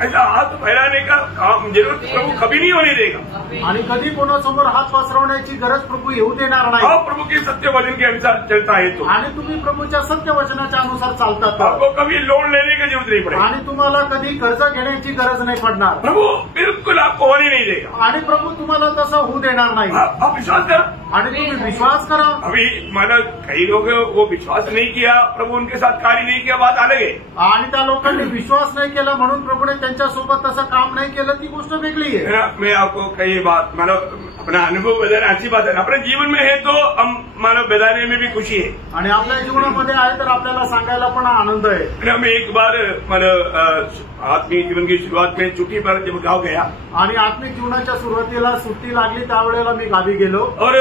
ऐसा हाथ फैलाने का काम जरूरत प्रभु कभी नहीं होने देगा। आणि कधी कोणासमोर हात पसरवण्याची गरज प्रभू येऊ देणार नाही। आप प्रभु के सत्य वचन के अनुसार चलता है तो, आणि तुम्ही प्रभूच्या सत्य वचनाच्या अनुसार चालतात आपको कभी लोन लेने की जरूरत नहीं पड़ेगी। आणि तुम्हाला कधी कर्ज घेण्याची गरज नाही पडणार। प्रभु बिल्कुल आपको होने नहीं देगा। आणि प्रभू तुम्हाला तसं होऊ देणार नाही। आप विश्वास करो, आणि तुम्ही विश्वास करा। अभी मतलब कई लोग वो विश्वास नहीं किया, प्रभु उनके साथ कार्य नहीं किया, बात अलग है। आणि त्या लोकांनी विश्वास नाही केला म्हणून प्रभूने त्यांच्यासोबत तसं काम नाही केलं, ती गोष्ट वेगळी आहे। मैं आपको कई बात मतलब अपना अनुभव बताना अच्छी बात है, अपने जीवन में है तो हम मानव बताने में भी खुशी है। आणि आपल्या जीवनामध्ये आहे तर आपल्याला सांगायला पण आनंद आहे। मैं एक बार मतलब आत्मिक जीवन की शुरुआत में छुट्टी पर जब गाँव गया, आणि आत्मिक जीवनाच्या सुरुवातीला सुट्टी लागली त्यावेळेला मी गावी गेलो, और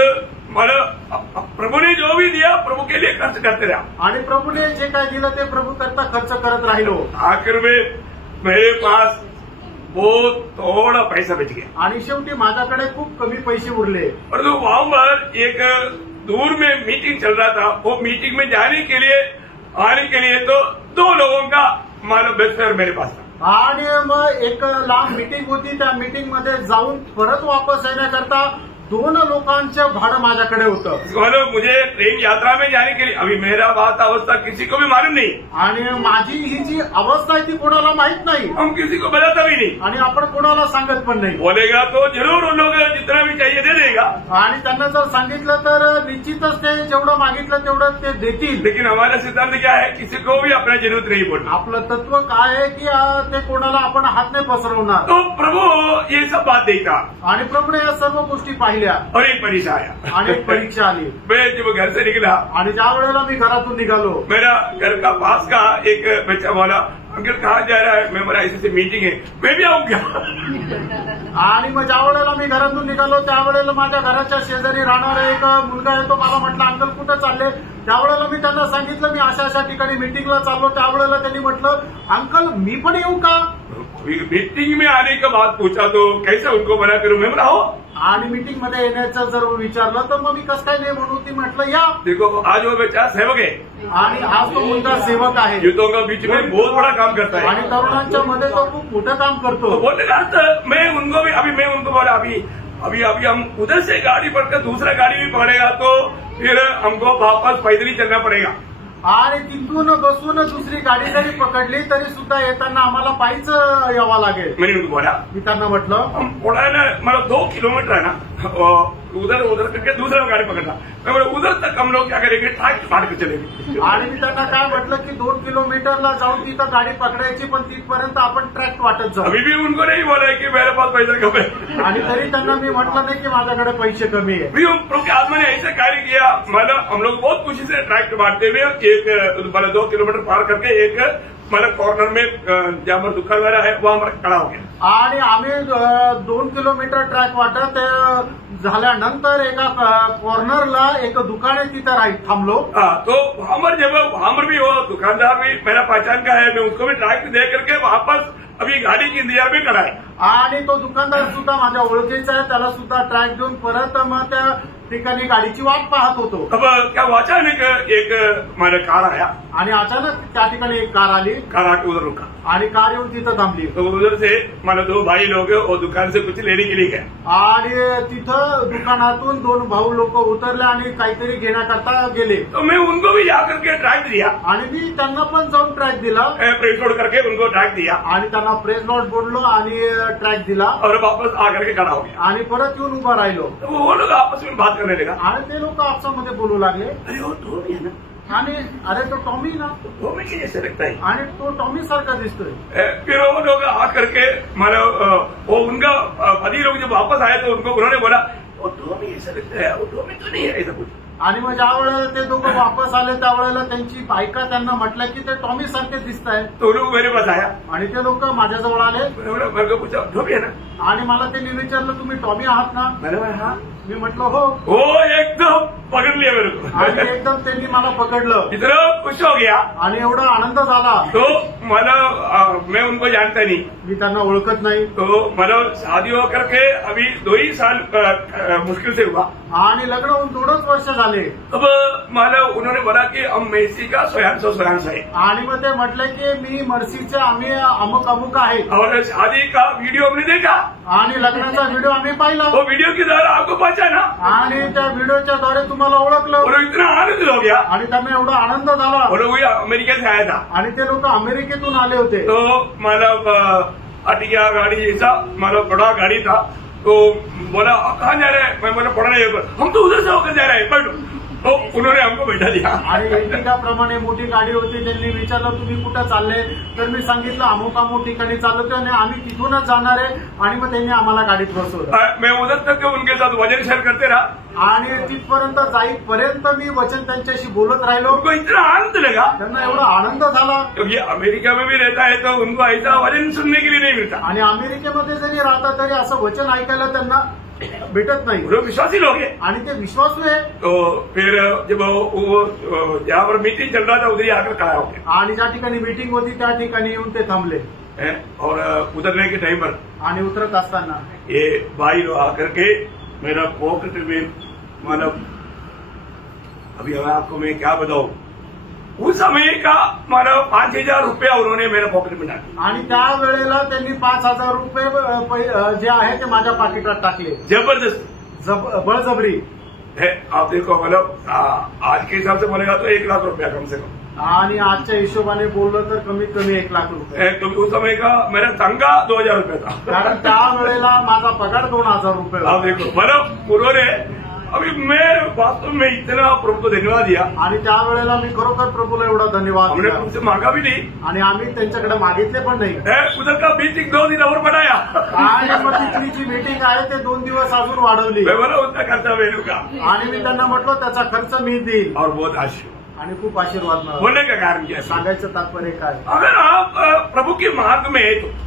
मतलब प्रभु ने जो भी दिया प्रभु के लिए खर्च करते रहा। आणि प्रभूने जे काय दिलं ते प्रभू करता खर्च करत राहिलो। आखिर में मेरे पास बहुत थोड़ा पैसा बच गया, आणि शेवटी माझ्याकडे खूप कमी पैसे उरले। और तो वहां पर एक दूर में मीटिंग चल रहा था, वो मीटिंग में जाने के लिए आने के लिए तो 2 लोगों का मानव बस फेयर मेरे पास था। आणि मग एक लांब मीटिंग होती, त्या मीटिंग मध्ये जाऊन परत वापस येण्याकरता 2 लोकांचं भाडं माझ्याकडे होतं। मतलब मुझे ट्रेन यात्रा में जाने के लिए अभी मेरा बात अवस्था किसी को भी मालूम नहीं, आणि माझी ही जी अवस्था आहे ती कोणाला माहित नाही, हम किसी को बताता भी नहीं। आणि आपण कोणाला सांगत पण नाही। बोलेगा तो जरूर उन लोग जितना भी चाहिए दे देगा, आणि त्यांना जर सांगितलं तर निश्चितच ते जेवढं मागितलं तेवढं ते देतील। लेकिन हमारा सिद्धांत क्या है, किसी को भी अपना जरूरत नहीं बोलना। आपलं तत्व काय आहे की ते कोणाला आपण हात नाही पसरवणार। तो प्रभु ये सब बात देता, आणि प्रभूने या सर्व गोष्टी पाहिल्या, और एक परीक्षा आया, आणि एक परीक्षा आली। मैं जब घर से निकला, आणि ज्या वेळेला मी घरातून निघालो, मेरा घर का पास का एक बच्चा बोला, अंकल कहाँ जा रहा है? मैं मेरा ऐसी मीटिंग है, मैं भी आऊँ क्या? आणि मग ज्या वेळेला मी घरातून निघालो त्यावेळेला माझ्या घराच्या शेजारी राहणारा एक मुलगा आहे, तो मला म्हटलं अंकल कुठं चालले? त्यावेळेला मी त्यांना सांगितलं मी अशा अशा ठिकाणी मीटिंगला चाललो। त्यावेळेला त्यांनी म्हटलं अंकल मी पण येऊ का? मीटिंग में आने का बात पूछा तो कैसे उनको मना करूं? मैं बोला हो। आणि मीटिंग मध्ये येण्याचं जर विचारलं तर मग मी कसं काय नाही म्हणून ती म्हटलं या। देखो आज वो बच्चा सेवक है, आणि आज तो मुलगा सेवक आहे, युद्धों का बीच में बहुत बड़ा काम करता है, आणि तरुणांच्या मध्ये तो खूप मोठं काम करतो। तो बोलने का मैं उनको भी अभी मैं उनको बोला अभी हम उधर से गाड़ी पकड़कर दूसरा गाड़ी भी पकड़ेगा तो फिर हमको वापस पैदल ही चलना पड़ेगा। आणि तिथून बसून दुसरी गाडी जरी पकडली तरी सुद्धा येताना आम्हाला पायीच यावं लागेल। मैंने उनको बोला, मी त्यांना म्हटलं हम थोड़ा ना मतलब 2 किलोमीटर है ना, उधर उधर करके दूसरा गाड़ी पकड़ना। मैं बोला उधर तक हम लोग क्या करेंगे, ट्रैक फाड़ के चलेंगे। आणि मी त्यांना काय म्हटलं की 2 किलोमीटरला जाऊन तिथं गाडी पकडायची, पण तिथपर्यंत आपण ट्रॅक वाटत जाऊ। अभी भी उनको नहीं बोला है कि मेरे पास पैसा कम है, आणि तरी त्यांना मी म्हटलं नाही की माझ्याकडे पैसे कमी आहे। भी उनके आदमी ने ऐसे कार्य किया, मतलब हम लोग बहुत खुशी से ट्रैक बांटते हुए एक 2 किलोमीटर पार करके एक मतलब कॉर्नर में जहाँ पर दुकान वाला है वहां पर खड़ा हो गया। आणि आम्ही 2 किलोमीटर ट्रॅक वाटत झाल्यानंतर एका कॉर्नरला एक दुकान आहे तिथं थांबलो। तो वहां पर भी वो दुकानदार भी मेरा पहचान का है, मैं उसको भी ट्रैक दे करके वापस अभी गाड़ी के इंतजार में खड़ा है। आणि तो दुकानदार सुद्धा माझ्या ओळखीचा आहे, त्याला सुद्धा ट्रॅक देऊन परत मग त्या ठिकाणी गाडीची वाट पाहत होतो। अब क्या हुआ, अचानक एक मेरा कार आया आणि अचानक त्या ठिकाणी एक कार आली, कार आके उधर रुका आणि कार येऊन तिथं थांबली। तो उधर से मतलब 2 भाई लोग वो दुकान से कुछ लेने के लिए गए, आणि तिथं दुकानातून 2 भाऊ लोक उतरले आणि काहीतरी घेण्याकरता गेले। तो मैं उनको भी जाकर के ट्रैक दिया, आणि मी त्यांना पण जाऊन ट्रॅक दिला, प्रेस लोड करके उनको ट्रैक दिया आणि त्यांना प्रेस नोट बोललो आणि ट्रॅक दिला, और वापस आकर के खड़ा हो गया। आणि परत येऊन उभा राहिलो। तो वो लोग आपस में बात करने लगा, आणि ते लोक आपसामध्ये बोलू लागले, अरे वो टॉमी है ना, आणि अरे तो टॉमी ना, टॉमी के जैसे लगता है, आणि तो टॉमी सारखा दिसतोय। फिर वो लोग आकर के मतलब वो उनका पति लोग जब वापस आए तो उनको उन्होंने बोला वो टॉमी ऐसा लगता है, वो टॉमी तो नहीं है ऐसा कुछ। आणि मग ज्या वेळेला ते दोघं वापस आले त्यावेळेला त्यांची बायका त्यांना म्हटलं की ते टॉमी सारखे दिसत आहे। तो लोग मेरे पास आया, आणि ते लोक माझ्याजवळ आले, मेरे को पूछा टॉमी है ना, आणि मला त्यांनी विचारलं तुम्ही टॉमी आहात ना? मैंने बोला हाँ। मी म्हटलं हो। वो एकदम पकड़ लिया मेरे को, आणि एकदम त्यांनी मला पकडलं, इतना खुश हो गया। आणि एवढा आनंद झाला। तो मतलब मैं उनको जानता नहीं, मी त्यांना ओळखत नाही। तो मतलब शादी होकर के अभी 2 ही साल मुश्किल से हुआ, आणि लग्न होऊन 2च वर्ष झाले। अब मतलब उन्होंने बोला कि हम मेसी का स्वयं है, आणि मग ते म्हटले की मी मर्सीचे आम्ही अमुक अमुक आहे, और शादी का वीडियो हमने देखा, आणि लग्नाचा व्हिडिओ आम्ही पाहिला, वो वीडियो के द्वारा आपको पहचाना, आणि त्या व्हिडिओच्या द्वारे तुम्हाला ओळखलं। और इतना आनंद हो गया, आणि त्यांना एवढा आनंद झाला। और वो अमेरिका से आया था, आणि ते लोक अमेरिकेतून आले होते। तो मतलब अटिया गाड़ी जैसा मतलब बड़ा गाड़ी था, तो बोला कहाँ जा रहे हैं, मैं बोला पढ़ने, हम तो उधर से होकर जा रहे हैं, बैठो। तो उन्होंने हमको बैठा दिया, आणि एर्टिगाप्रमाणे मोठी गाडी होती, त्यांनी विचारलं तुम्ही कुठं चालले, तर मी सांगितलं अमुक अमुक ठिकाणी चाललोय आणि आम्ही तिथूनच जाणार आहे, आणि मग त्यांनी आम्हाला गाडीत बसवलं। मैं उधर तक उनके साथ वजन शेयर करते रहा, आणि तिथपर्यंत जाईपर्यंत मी वचन त्यांच्याशी बोलत राहिलो। उनको इतना आनंद लगा, त्यांना एवढा आनंद झाला, क्योंकि अमेरिका में भी रहता है तो उनको ऐसा वचन सुनने के लिए नहीं मिलता, आणि अमेरिकेमध्ये जरी राहता तरी असं वचन ऐकायला त्यांना भेटत नाही। वो विश्वासी लोग हैं, आणि ते विश्वासू आहे। तो फिर जब वो जहाँ पर मीटिंग चल रहा था उधर ही आकर खड़ा हो गया, आणि ज्या ठिकाणी मीटिंग होती त्या ठिकाणी येऊन ते थांबले। और उतरने के टाइम पर आणि उतरत असताना ये भाई लोग आकर के मेरा पॉकेट में मतलब अभी आपको मैं क्या बताऊं, उस समय का मतलब 5,000 रुपया उन्होंने मेरे पॉकेट में डाले, आणि त्यावेळेला त्यांनी 5,000 रुपये जे आहे ते माझ्या पाकिटात टाकले, जबरदस्त बळजबरी है। आप देखो मतलब आज के हिसाब से बोलेगा तो 1 लाख रुपया कम से कम, आणि आजच्या हिशोबाने बोललं तर कमीत कमी 1 लाख रुपये, क्योंकि उस समय का मेरा तंगा 2,000 रुपया था, कारण त्यावेळेला माझा पगार 2,000 रुपये आप देखो मतलब उन्होंने अभी मैं वास्तव में इतना प्रभु को धन्यवाद दिया, आणि त्यावेळेला मी खरोखर प्रभूला एवढा धन्यवाद हमने दिला, उनसे मांगा भी नहीं, आणि आम्ही त्यांच्याकडे मागितले पण नाही। उधर का मीटिंग 2 दिन और बढ़ाया, आणि मग तिथली जी मीटिंग आहे ते 2 दिवस अजून वाढवली, मैं बोला उसका खर्चा मैं लूंगा, आणि मी त्यांना म्हटलं त्याचा खर्च मी देईल, और बहुत आशीर्वाद, आणि खूप आशीर्वाद मिळाला। बोलने का कारण क्या है, सांगायचं तात्पर्य काय, अगर आप प्रभु के मार्ग में है तो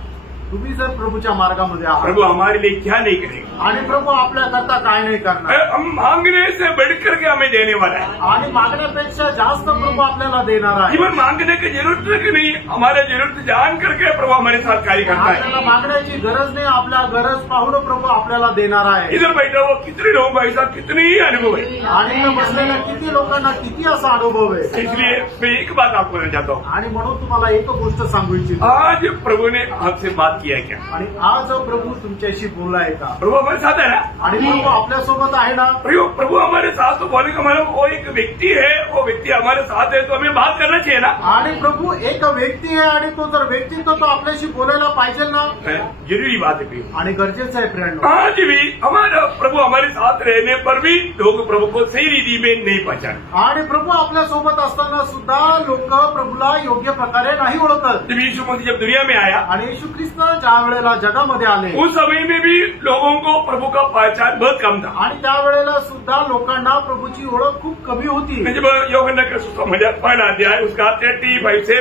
तुम्ही जर प्रभूच्या मार्गामध्ये आहात, प्रभु हमारे लिए क्या नहीं करेगा, आणि प्रभू आपल्याकरता काय नाही करणार, हम मांगने से बढ़कर के हमें देने वाला है, आणि मागण्यापेक्षा जास्त प्रभू आपल्याला देणार आहे। जीवन मांगने की जरूरत है कि नहीं, हमारे जरूरत जान करके प्रभु हमारे साथ कार्य करता है। आपल्याला मागण्याची गरज नाही, आपल्या गरज पाहून प्रभू आपल्याला देणार आहे। इधर बैठा हुआ कितने लोगों का ऐसा कितनी ही अनुभव है, आणि इथं बसलेल्या किती लोकांना किती असा अनुभव आहे। इसलिए मैं एक बात आपको कहना चाहता हूँ, आणि म्हणून तुम्हाला एक गोष्ट सांगू इच्छितो, आज प्रभु ने आपसे बात किया है क्या? आणि आज प्रभु तुमच्याशी बोललाय का? प्रभु हमारे साथ है ना? आणि प्रभु आपल्यासोबत आहे ना? प्रभु हमारे साथ तो बोलने का मतलब वो एक व्यक्ति है, वो व्यक्ति हमारे साथ है तो हमें बात करना चाहिए ना? आणि प्रभु एक व्यक्ती आहे आणि तो जर व्यक्ती तो आपल्याशी बोलायला पाहिजे ना? जरूरी बात है प्रियो, आणि गरजेचं आहे फ्रेंड. आज भी हमारा प्रभु हमारे साथ रहने पर भी लोग प्रभु को सही रीति में नहीं पहचानते. आणि प्रभु आपल्यासोबत असताना सुद्धा लोक प्रभूला योग्य प्रकारे नाही ओळखत. जब यीशु मसीह जब दुनिया में आया, आणि येशू ख्रिस्त ज्या वेळेला जगामध्ये आले उस समय में भी लोगों को प्रभु का पहचान बहुत कम था. आणि त्यावेळेला सुद्धा लोकांना प्रभूची ओळख खूप कमी होती. जब यूहन्ना का सुसमाचार पहला अध्याय उसका 35 से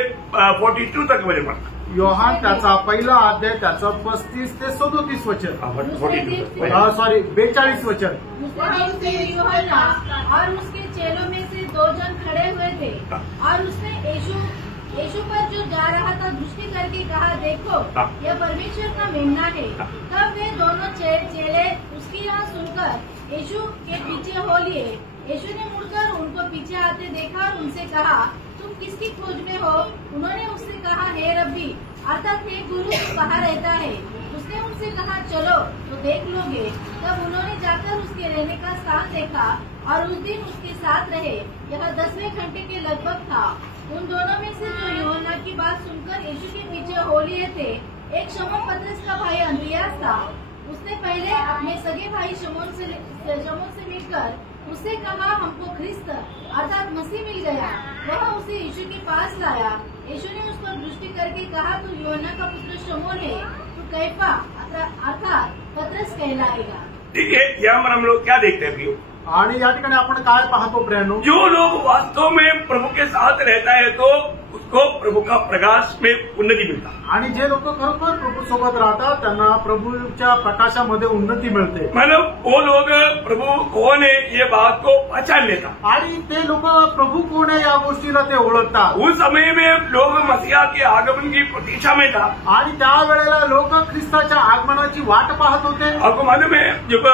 42 तक मुझे पढ़ा. योहान त्याचा पहिला अध्याय त्याचं 35 ते 37 वचन, 42 वचन. यूहन्ना और उसके चेलों में से 2 जन खड़े हुए थे और उसने यीशु पर जो जा रहा था दृष्टि करके कहा, देखो यह परमेश्वर का मेमना है. तब वे दोनों चेले उसकी यह सुनकर यीशु के पीछे हो लिए. यीशु ने मुड़कर उनको पीछे आते देखा और उनसे कहा, तुम किसकी खोज में हो? उन्होंने उससे कहा, हे रब्बी, अर्थात हे गुरु, तू कहाँ रहता है? उसने उनसे कहा, चलो तो देख लोगे. तब उन्होंने जाकर उसके रहने का स्थान देखा और उस दिन उसके साथ रहे. यह 10वें घंटे के लगभग था. उन दोनों में से जो यूहन्ना की बात सुनकर यीशु के पीछे हो लिए थे, एक शमौन पतरस का भाई अंद्रियास था. उसने पहले अपने सगे भाई शमौन से मिलकर उससे कहा, हमको ख्रिस्त अर्थात मसीह मिल गया. वह उसे यीशु के पास लाया. यीशु ने उस पर दृष्टि करके कहा, तू यूहन्ना का पुत्र शमौन है, तू कैफा अर्थात पतरस कहलाएगा. ठीक है, यहाँ पर हम लोग क्या देखते हैं प्रियो? आणि या ठिकाणी आपण काय पाहतो प्रियानो? जो लोग वास्तव में प्रभु के साथ रहता है तो उसको प्रभु का प्रकाश में उन्नति मिलता. आणि जे लोक खरोखर प्रभू सोबत राहतात त्यांना प्रभूच्या प्रकाशामध्ये उन्नती मिळते. मतलब वो लोग प्रभु कौन है ये बात को पहचान लेता. आणि ते लोक प्रभू कोण आहे या गोष्टीला ते ओळखतात. उस समय में लोग मसीहा के आगमन की प्रतीक्षा में था. आणि त्यावेळेला लोक ख्रिस्ताच्या आगमनाची वाट पाहत होते. आपको मालूम है जब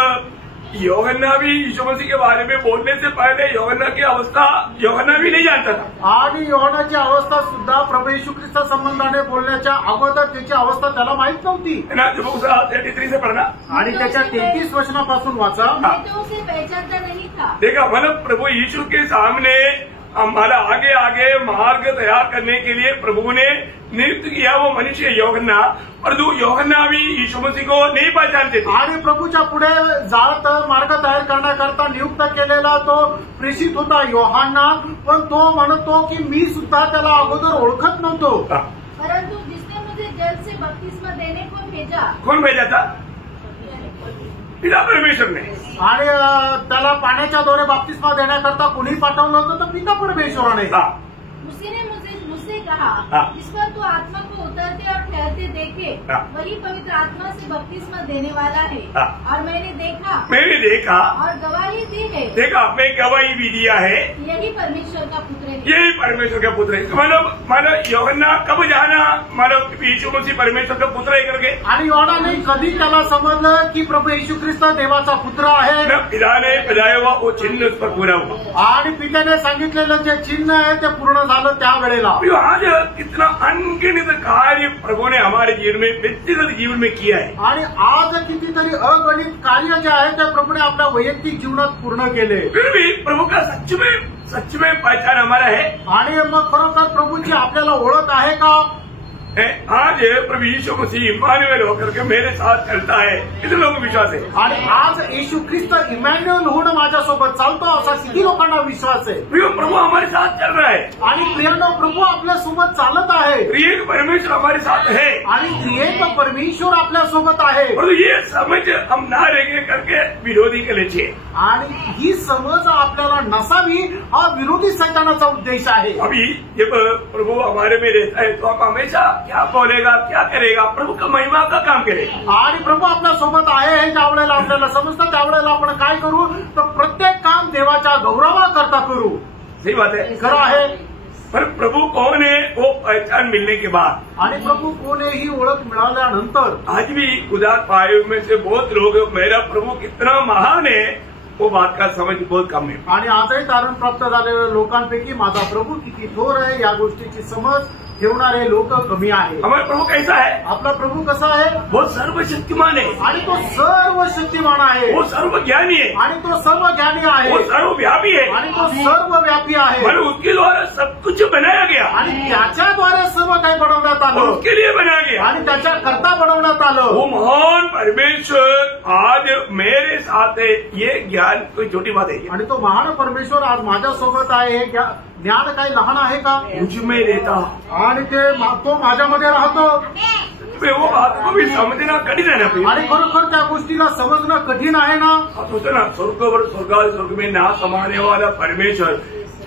यूहन्ना भी यीशु मसीह के बारे में बोलने से पहले यूहन्ना की अवस्था यूहन्ना भी नहीं जानता था. आणि योहानाची अवस्था सुद्धा प्रभू येशू ख्रिस्ता संबंधाने बोलण्याच्या अगोदर त्याची अवस्था त्याला माहित नव्हती. जब उसका 33 से पढ़ना आणि त्याच्या 33 वचनापासून वाचा. तो उसे पहचानता नहीं था. देखा, मतलब प्रभु यीशु के सामने हमारा आगे आगे मार्ग तैयार करने के लिए प्रभु ने नियुक्त किया वो मनुष्य यूहन्ना. परंतु यूहन्ना भी यीशु मसीह को नहीं पहचानते थे. आणि प्रभूच्या पुढे जात मार्ग तयार करण्याकरता नियुक्त केलेला तो प्रेषित होता योहाना. पण तो म्हणतो की मी सुद्धा त्याला अगोदर ओळखत नव्हतो. परंतु जिसने मुझे जल से बपतिस्मा देने को भेजा. कौन भेजा था? पिता परमेश्वर ने. आणि त्याला पाण्याच्या द्वारे बाप्तिस्मा देण्याकरता कुणी पाठवलं होतं तर पिता परमेश्वराने. उसी ने मुझसे कहा, जिस पर तू आत्मा को उतरते और ठहरते देखे, वही पवित्र आत्मा से बपतिस्मा देने वाला है. और मैंने देखा और गवाही दी है. देखा, मैं गवाही भी दिया है, यही परमेश्वर का पुत्र है. यही परमेश्वर का पुत्र है. मतलब यूहन्ना कब जाना मतलब यीशु मसीह परमेश्वर का पुत्र है करके. आणि योहानाने कधी त्याला समजलं की प्रभू येशू ख्रिस्त देवाचा पुत्र आहे. पिता ने पिलाया हुआ वो चिन्ह उस पर पूरा हुआ. आणि पित्याने सांगितलेलं जे चिन्ह आहे ते पूर्ण झालं त्यावेळेला. आज कितना अनगिनत कार्य प्रभु ने हमारे जीवन में व्यक्तिगत जीवन में किया है. आणि आज कितीतरी अगणित कार्य जे आहे ते प्रभूने आपल्या वैयक्तिक जीवनात पूर्ण केले. फिर भी प्रभु का सच में पहचान हमारा है. आणि मग खरोखर प्रभूची आपल्याला ओळख आहे का? आज प्रभु यीशु मसीह इम्मानुएल होकर के मेरे साथ चलता है, कितने लोगों को विश्वास है? आणि आज येशू ख्रिस्त इमॅन्युअल होऊन माझ्यासोबत चालतो असा किती लोकांना विश्वास आहे? प्रभु हमारे साथ चल रहा है. आणि प्रियानो प्रभू आपल्यासोबत चालत आहे. त्रिएक परमेश्वर हमारे साथ है. आणि त्रिएक परमेश्वर आपल्यासोबत आहे. परंतु ये समझ हम ना रहेंगे करके विरोधी के लिए. आणि ही समज आपल्याला नसावी हा विरोधी सैतानाचा उद्देश आहे. अभी जब प्रभु हमारे में रहता है तो हम हमेशा क्या बोलेगा, क्या करेगा, प्रभु का महिमा का काम करेगा. आणि प्रभू आपल्या सोबत आहे हे ज्या वेळेला आपल्याला समजतं त्यावेळेला आपण काय करू तर प्रत्येक काम देवाच्या गौरवाकरता करू. सही बात है, खरं आहे. पर प्रभु कौन है वो पहचान मिलने के बाद. आणि प्रभू कोण आहे ही ओळख मिळाल्यानंतर आज भी उदार पायों में से बहुत लोग मेरा प्रभु कितना महान है वो बात का समझ बहुत कम है. आणि आजही तारण प्राप्त झालेल्या लोकांपैकी माझा प्रभू किती थोर आहे या गोष्टीची समज ठेवणारे लोक कमी आहे. हमारा प्रभु कैसा है? आपला प्रभू कसा आहे? वो सर्वशक्तिमान है, आणि तो सर्व शक्तिमान आहे, वो सर्वज्ञानी है, आणि तो सर्व ज्ञानी आहे, वो सर्वव्यापी है, आणि तो सर्वव्यापी आहे, और उसके द्वारा सब कुछ बनाया गया, आणि त्याच्याद्वारे सर्व काही बनवण्यात और आलं, उसके लिए बनाया गया. आणि त्याच्या करता बनवण्यात आलं. वो महान परमेश्वर आज मेरे साथ है, ये ज्ञान कोई छोटी बात है क्या? आणि तो महान परमेश्वर आज माझ्यासोबत आहे. हे ज्ञान काही लहान आहे का? मुझ में रहता, आणि तो माझ्यामध्ये राहतो. वो बात को भी समझना कठिन है ना फिर. आणि खरोखर त्या गोष्टीला समजणं कठीण आहे ना. आप सोचते ना, स्वर्ग में ना समाने वाला परमेश्वर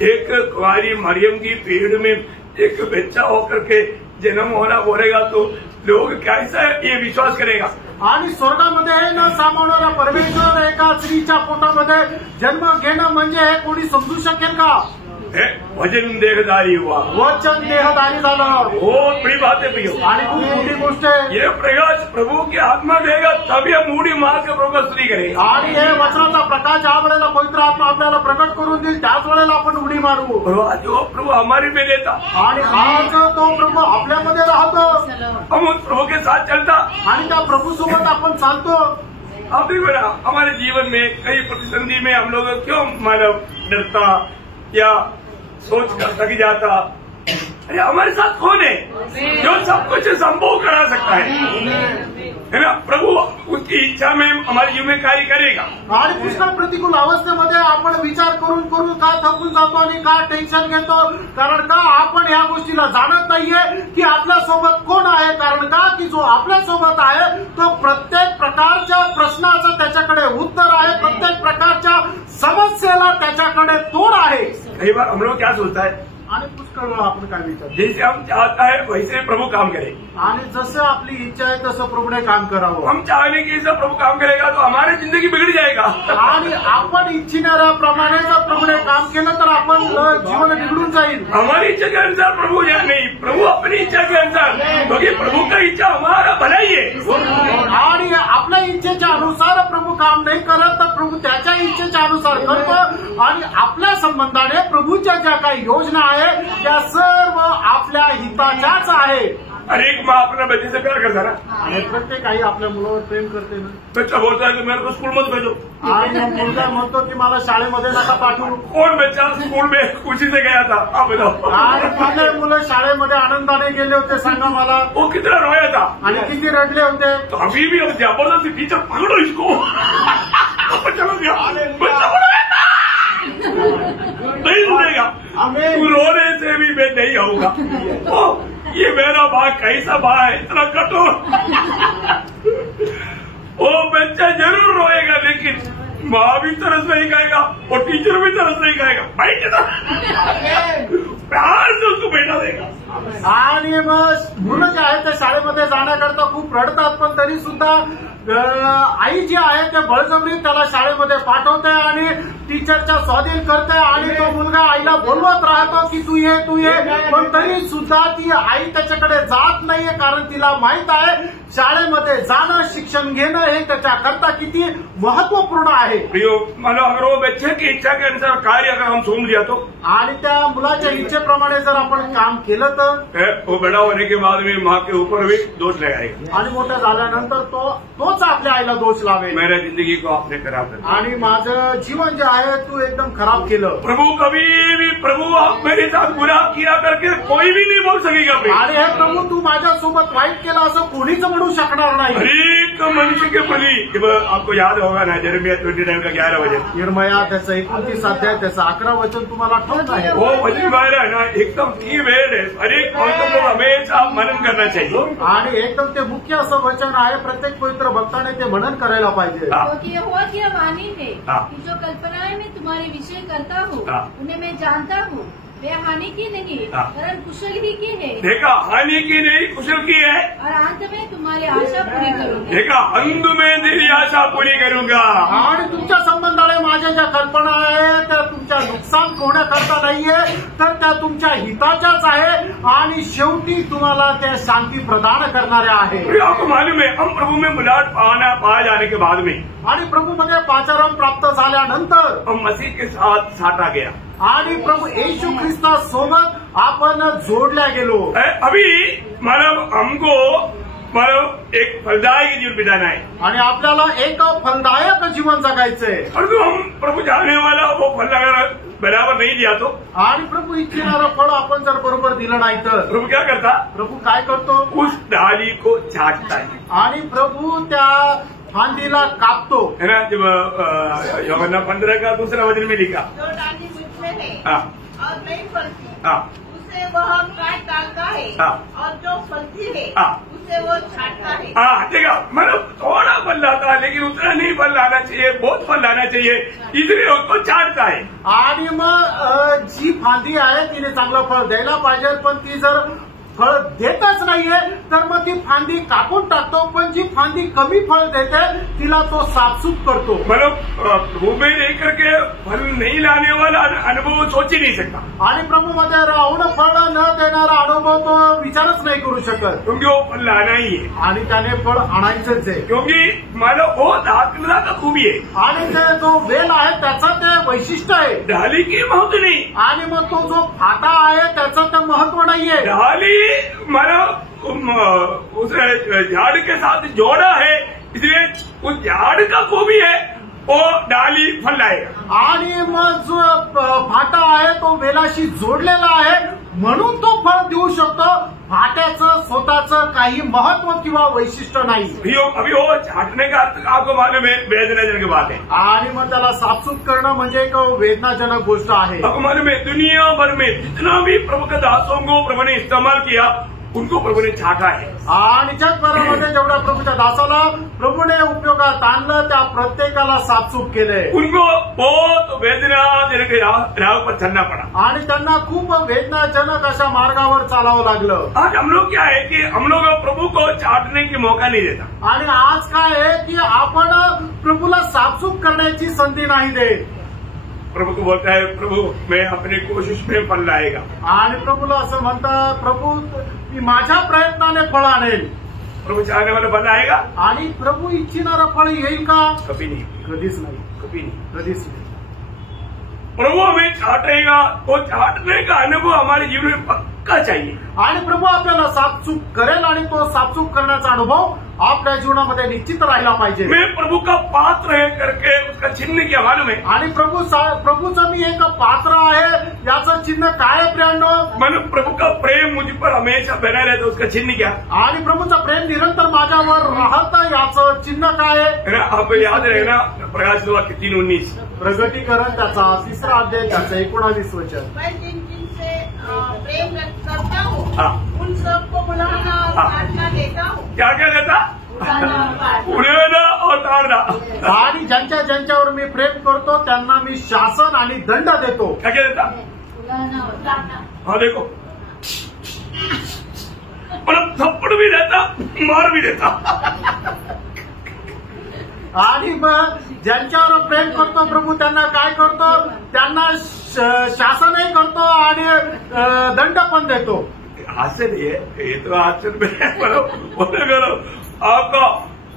एक कुंवारी मरियम की पेड़ में एक बच्चा होकर के जन्म होना बोलेगा तो लोग कैसा ये विश्वास करेगा? आणि स्वर्गामध्ये न सामावणारा परमेश्वर एका स्त्रीच्या पोटामध्ये जन्म घेणं म्हणजे हे कोणी समजू शकेल का? वचन देहधारी हुआ, वचन देहधारी झालं. बहुत बड़ी बात है प्रियो, आणि खूप मोठी गोष्ट आहे. ये प्रकाश प्रभु की आत्मा देगा तभी हम मूडी मार के प्रभु का स्तुति करेंगे. आणि हे वचनाचा प्रकाश ज्या वेळेला पवित्र आत्मा आपल्याला प्रकट करून देईल त्याच वेळेला आपण उडी मारू. जो प्रभु हमारे में लेता, आणि आज तो प्रभू आपल्यामध्ये राहतो, हम उस प्रभु के साथ चलता, आणि त्या प्रभू सोबत आपण चालतो. आप देखो ना, हमारे जीवन में कई प्रतिसंधि में हम लोग क्यों मानव डरता या सोच कर थक जाता? अरे हमारे साथ कौन है जो सब कुछ संभव करा सकता है ना? प्रभु उसकी इच्छा में हमारे जीवन में कार्य करेगा. आणि पुष्कळ प्रतिकूल अवस्थेमध्ये आपण विचार करून करून का थकून जातो आणि का टेन्शन घेतो? कारण का आपण ह्या गोष्टीला जाणत नाहीये की आपल्यासोबत कोण आहे. कारण का की जो आपल्यासोबत आहे तो प्रत्येक प्रकारच्या प्रश्नाचं त्याच्याकडे उत्तर आहे, प्रत्येक प्रकारच्या समस्येला त्याच्याकडे तोड आहे. कई बार हम लोग क्या सोचता है, आणि पुष्कळ वेळा आपण काय विचार, जैसे हम चाहता है वैसे प्रभु काम करे. आणि जसं आपली इच्छा आहे तसं प्रभूने काम करावं. हम चाहने की जैसा प्रभु काम करेगा तो हमारी जिंदगी बिगड़ जाएगा. आणि आपण इच्छिणाऱ्याप्रमाणे जर प्रभूने काम केलं तर आपण जीवन बिघडून जाईल. हमारी इच्छा के अनुसार प्रभु या नहीं, प्रभु अपनी इच्छा के अनुसार, क्योंकि प्रभु का इच्छा हमारा भलाई है. आणि आपल्या इच्छेच्या अनुसार प्रभू काम नाही करत तर प्रभू त्याच्या इच्छेच्या अनुसार करतो. आणि आपल्या संबंधाने प्रभूच्या ज्या काही योजना आहे त्या सर्व आपल्या हिताच्याच आहे. हर एक माँ अपने बच्चे से प्यार करता ना, आणि प्रत्येक आई आपल्या मुलावर प्रेम करते ना. बच्चा बोलता है कि मेरे को स्कूल मत भेजो, आणि मुलगा म्हणतो की मला शाळेमध्ये नका पाठवू. कौन बच्चा स्कूल में खुशी से गया था आप बताओ? आणि कुठले मुलं शाळेमध्ये आनंदाने गेले होते सांगा मला? वो कितना रोया था आणि किती रडले होते? तो अभी भी अब जबरदस्ती टीचर पकड़ो इसको. चलो गया बच्चा बोला नहीं सुनेगा, तू रोने से भी मैं नहीं आऊंगा. ये मेरा भाग कैसा भाग है, इतना कठोर. वो बच्चा जरूर रोएगा लेकिन माँ भी तरस नहीं खाएगा और टीचर भी तरस नहीं खाएगा. भाई कितना प्यार से उसको बैठा देगा. आणि मग मुलं जे आहे ते शाळेमध्ये जाण्याकरता खूप रडतात, पण तरी सुद्धा आई जी आहे ते बळजबरी त्याला शाळेमध्ये पाठवते आणि टीचरच्या स्वाधीन करते. आणि तो मुलगा आईला बोलवत राहतो की तू ये तू ये, पण तरी सुद्धा ती आई त्याच्याकडे जात नाहीये. कारण तिला माहित आहे शाळेमध्ये जाणं, शिक्षण घेणं हे त्याच्याकरता किती महत्वपूर्ण आहे. मतलब अगर वो बच्चे की इच्छा के अनुसार कार्य अगर हम सौंप दिया तो, आणि त्या मुलाच्या इच्छेप्रमाणे जर आपण काम केलं तर वो बड़ा होने के बाद में माँ के ऊपर भी दोष लगाएगा. आणि मोठं झाल्यानंतर तोच आपल्या आईला दोष लावेल. मेरा जिंदगी को आपने खराब कर, आणि माझं जीवन जे आहे तू एकदम खराब केलं. प्रभु कभी भी प्रभु आप मेरे साथ बुरा किया करके कोई भी नहीं बोल सकेगा. आणि हे प्रभू तू माझ्यासोबत वाईट केलं असं कोणीच म्हणू शकणार नाही. हरेक मनुष्य के प्रति, आपको याद होगा ना यिर्मयाह 29 का 11 वचन, यिर्मयाह त्याचं 29 अध्याय त्याचं 11 वचन तुम्हाला आठवत आहे. वो वचन मारा है ना एकदम की वेळ है. हरेक पवित्र लोग हमेशा मनन करना चाहिए. आणि एकदम ते मुख्य असं वचन आहे, प्रत्येक पवित्र भक्ताने ते मनन करायला पाहिजे. क्योंकि यहोवा की वाणी है हाँ। कि जो कल्पनाएं मैं तुम्हारे विषय करता हूँ हाँ। उन्हें मैं जानता हूँ. वे हानि की नहीं हाँ। वरन कुशल ही की है. देखा, हानि की नहीं कुशल की है. और अंत में तुम्हारी आशा पूरी करूंगा. देखा, अंत में तेरी आशा पूरी करूंगा. आणि तुमच्या संबंधाने माझी माझ्या ज्या कल्पना आहे त्या तुमच्या नुकसान होण्याकरता नाहीये, तर त्या तुमच्या हिताच्याच आहे आणि शेवटी तुम्हाला त्या शांती प्रदान करणाऱ्या आहे. आपको मालूम है, हम प्रभु में बुलाहट पाए जाने के बाद में आणि प्रभू मध्ये पाचारण प्राप्त झाल्यानंतर हम मसीह के साथ साटा गया आणि प्रभू येशू ख्रिस्ता सोबत आपण जोडल्या गेलो. अभी मतलब हमको मतलब एक फलदायक जीवन बिताना है आणि आपल्याला एक फलदायक जीवन जगायचंय. परंतु हम प्रभु चाहने वाला वो फल लगाना बराबर नहीं दिया तो आणि प्रभू इच्छिणारं फळ आपण जर बरोबर दिलं नाही तर प्रभु क्या करता? प्रभू काय करतो? उस डाली को छाटता है. आणि प्रभू त्या फांदीला कापतो. है ना, जब यूहन्ना 15 का दूसरा वचन में लिखा, जो डाली मुझ में है हाँ और नहीं फलती हाँ उसे वह काट डालता है, हाँ। और जो फलती है हाँ। उसे वो छाटता है. हाँ, देखा मतलब थोड़ा फल लाता है लेकिन उतना नहीं फल लाना चाहिए, बहुत फल लाना चाहिए, इसलिए उसको छाटता है. आणि मग जी फांदी आहे तिने चांगलं फळ द्यायला पाहिजे, पण ती जर फळ देतच नाहीये तर मग ती फांदी कापून टाकतो. पण जी फांदी कमी फळ देते तिला तो साफसूफ करतो. मतलब प्रभु में रह करके फल नहीं लाने वाला अनुभव सोच ही नहीं सकता. आणि प्रभू मध्ये राहून फळ न देणारा अनुभव तो विचारच नाही करू शकत. क्योंकि वो फल लाना ही है, आणि त्याने फळ आणायचंच आहे. क्योंकि मतलब वो दाखलता का खूबी है. आणि ते जो वेल आहे त्याचं ते वैशिष्ट्य आहे. डाली की महत्व नहीं, आणि मग तो जो फाटा आहे त्याचं ते महत्व नाहीये. डाली मतलब उस झाड़ के साथ जोड़ा है, इसलिए उस झाड़ का खूबी है वो डाली फल लाएगा. आणि मग जो फाटा आहे तो वेलाशी जोडलेला आहे म्हणून तो फळ देऊ शकतो. फाट्याचं स्वतःचं काही महत्व किंवा वैशिष्ट्य नाही. अभी वो छाटने का अर्थ आपको मालूम है, वेदनाजनक बात है. आणि मग त्याला साफसूफ करणं म्हणजे एक वेदनाजनक गोष्ट आहे. आपको मालूम है, दुनिया भर में जितना भी प्रभु के दासों को प्रभु ने इस्तेमाल किया उनको प्रभु ने छाटा है. आणि जगभरामध्ये जेवढ्या प्रभूच्या दासाला प्रभूने उपयोगात आणलं त्या प्रत्येकाला साफसूफ केले. उनको बहुत वेदनाजनक राह पर चलना पड़ा आणि त्यांना खूप वेदनाजनक अशा मार्गावर चालावं लागलं. आज हम लोग क्या है कि हम लोग प्रभु को छाटने की मौका नहीं देता. आणि आज काय आहे की आपण प्रभूला साफसूफ करण्याची संधी नाही देत. प्रभु को बोलता है, प्रभु मैं अपनी कोशिश में फल लाएगा. आणि प्रभूला असं म्हणतात, प्रभू मी माझ्या प्रयत्नाने फळ आणेल. प्रभु चाहने वाला फल आएगा? आणि प्रभू इच्छिणारं फळ येईल का? कभी नहीं, कधीच नाही, कभी नहीं. कधीच नाही. प्रभु हमें छाटेगा, वो छाटने का अनुभव हमारे जीवन में पक्का चाहिए. आणि प्रभू आपल्याला साफसूफ करेल आणि तो साफसूफ करण्याचा अनुभव आपल्या जीवनामध्ये निश्चित राहिला पाहिजे. मैं प्रभु का पात्र है करके उसका चिन्ह क्या मालूम है? आणि प्रभूचं मी एक पात्र आहे याचं चिन्ह काय आहे प्रियांनो? मतलब प्रभु का प्रेम मुझ पर हमेशा बना रहता, उसका चिन्ह क्या? आणि प्रभूचं प्रेम निरंतर माझ्यावर राहतं याचं चिन्ह काय आहे? आपको याद रहेगा प्रकाश 3:19 प्रगटीकरण त्याचा 3रा अध्याय त्याचं 19 वचन. मैं जिन जिनसे प्रेम करता हूँ हाँ. उन सबको बुलाना और हाँ. काटना देता हूँ. क्या क्या देता? उडवणं और ताडणं. आणि ज्यांच्यावर मी प्रेम करतो त्यांना मी शासन आणि दंड देतो. क्या क्या देता? हाँ देखो, मतलब थप्पड़ भी देता, मार भी देता. आणि मग ज्यांच्यावर प्रेम करतो प्रभू त्यांना काय करतो? त्यांना शासनही करतो आणि दंड पण देतो. हास्य नहीं है ये, तो हास्य में आपका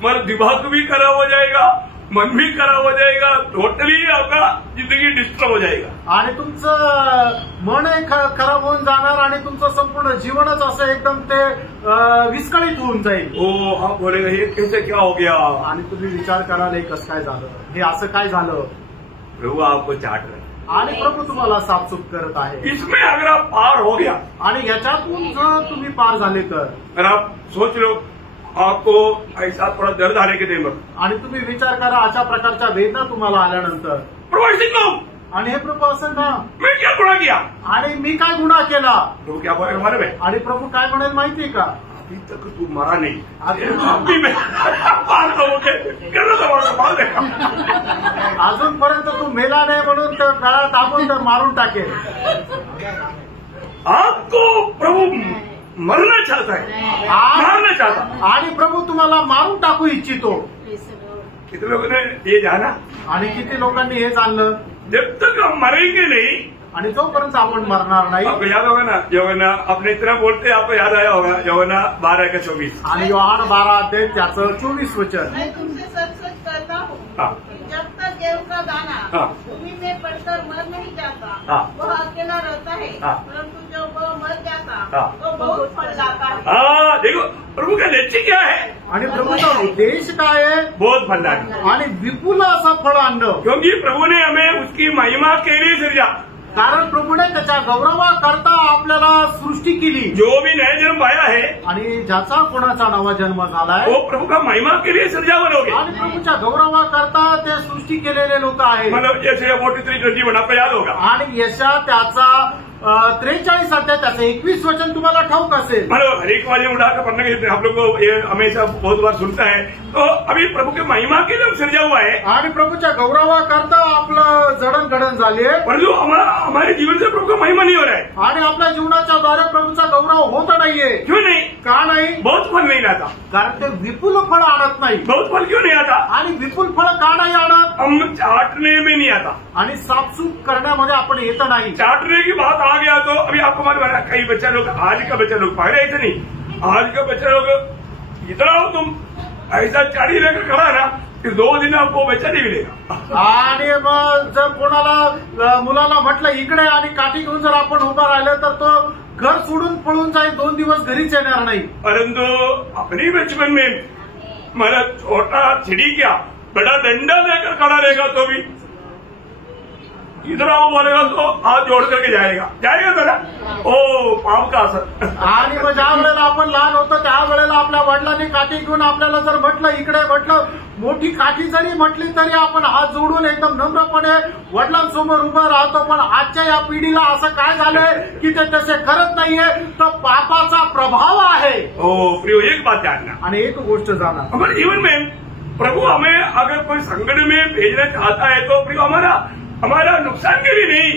मतलब दिमाग भी खराब हो जाएगा, मन भी खराब हो जाएगा, टोटली आपका जिंदगी डिस्टर्ब हो जाएगा. आणि तुमचं मनही खराब होऊन जाणार आणि तुमचं संपूर्ण जीवनच असं एकदम ते विस्कळीत होऊन जाईल. ओ आप बोलेगा ये कैसे क्या हो गया? आणि तुम्ही विचार कराल हे कसं काय झालं, हे असं काय झालं? प्रभु आपको चाट रहे, आणि प्रभू तुम्हाला साफसूफ करत आहे. इसमें अगर आप पार हो गया आणि याच्यातून जर तुम्ही पार झाले तर, अगर आप सोच लो आपको ऐसा थोड़ा दर्द आने के दिन आणि तुम्ही विचार करा अशा प्रकारच्या वेदना तुम्हाला आल्यानंतर, प्रभु सिंह आणि हे प्रभू असं का, मैं क्या गुनाह किया? आणि मी काय गुन्हा केला? प्रभु क्या बोलेगा हमारे में? आणि प्रभू काय म्हणेल माहितीये का? अभी तक तू मरा नहीं, अभी मैं मारता हूँ, मार देगा. अजूनपर्यंत तू मेला नाही म्हणून तर गळा दाबून तर मारून टाकेल. आपको प्रभु मरना चाहता है, मारना चाहता. आणि प्रभू तुम्हाला मारून टाकू इच्छितो. कितने लोगों ने ये जाना? आणि किती लोकांनी हे जाणलं? जब तक हम मरेंगे नहीं, आणि जोपर्यंत आपण मरणार नाही. आपको याद होगा ना यौवना अपने इतना बोलते आपको याद आया होगा यौवना 12:24. आणि योहान 12 अध्याय त्याचं 24 वचन. मैं तुमसे सच सच कहता हूँ हाँ. जब तक गेहूं का दाना हाँ. भूमि में पड़कर मर नहीं जाता हाँ. वह अकेला रहता है, हाँ. परंतु जब वह मर जाता हाँ. तो बहुत फल लाता है. हाँ, देखो प्रभु का लक्ष्य क्या है? आणि प्रभूचा उद्देश काय आहे? बहुत फल लाना. आणि विपुल असं फळ आणणं. क्योंकि प्रभु ने हमें उसकी महिमा के लिए सृजा. कारण प्रभूने त्याच्या गौरवाकरता आपल्याला सृष्टी केली. जो भी नया जन्म पाया है आणि ज्याचा कोणाचा नवा जन्म झालाय वो प्रभु का महिमा के लिए सृजा बनोगे. आणि प्रभूच्या गौरवाकरता ते सृष्टी केलेले लोक आहेत. मतलब जैसे 43:21 आपको याद होगा. आणि यशा त्याचा 43 अध्याय त्याचं 21 वचन तुम्हाला ठाऊक असेल. मतलब हर एक वाले उठाकर पढ़ने के आप लोग को ये हमेशा बहुत बार सुनता है. तो अभी प्रभु के महिमा के लिए सृजा हुआ है. आणि प्रभूच्या गौरवाकरता आपलं जडणघडण झाली आहे. परंतु हमारे जीवन से प्रभु का महिमा नहीं हो रहा है. आणि आपल्या जीवनाच्या द्वारे प्रभूचा गौरव होत नाहीये. क्यों नहीं? का नाही? बहुत फल नहीं लाता. कारण ते विपुल फळ आणत नाही. बहुत फल क्यों नहीं आता? आणि विपुल फळ का नाही आणत? हम चाटने में नहीं आता. आणि साफसूफ करण्यामध्ये आपण येत नाही. चाटने की बात आ गया तो अभी आपको मालूम है कई बच्चा लोग आज का बच्चा लोग पहले ऐसे नहीं. आज का बच्चा लोग इतना हो तुम ऐसा चारी लेकर खड़ा ना कि 2 दिन आपको बच्चा नहीं मिलेगा. आणि मग जर कोणाला मुलाला म्हटलं इकडे आणि काठी घेऊन जर आपण उभा राहिलं तर तो घर सोडून पळून जाईल. 2 दिवस घरीच येणार नाही. परंतु अपनी बचपन में मेरा छोटा छिड़ी क्या बड़ा डंडा लेकर खड़ा रहेगा तो भी इधर आओ बोलेगा तो हाथ जोड़ करके जाएगा जरा. ओ पाप का असर. आणि मग ज्या वेळेला आपण लहान होतो त्यावेळेला आपल्या वडिलांनी काठी घेऊन आपल्याला जर म्हटलं इकडे म्हटलं मोठी काठी जरी म्हटली तरी आपण हात जोडून एकदम नम्रपणे वडिलांसमोर उभं राहतो. पण आजच्या या पिढीला असं काय झालंय की ते तसे करत नाहीये. तर पापाचा प्रभाव आहे. ओ प्रियो एक बात जानना. आणि एक गोष्ट जाणार हमारे जीवन में प्रभु हमें अगर कोई संकट में भेजना चाहता है तो प्रियो हमारा नुकसान के लिए नहीं,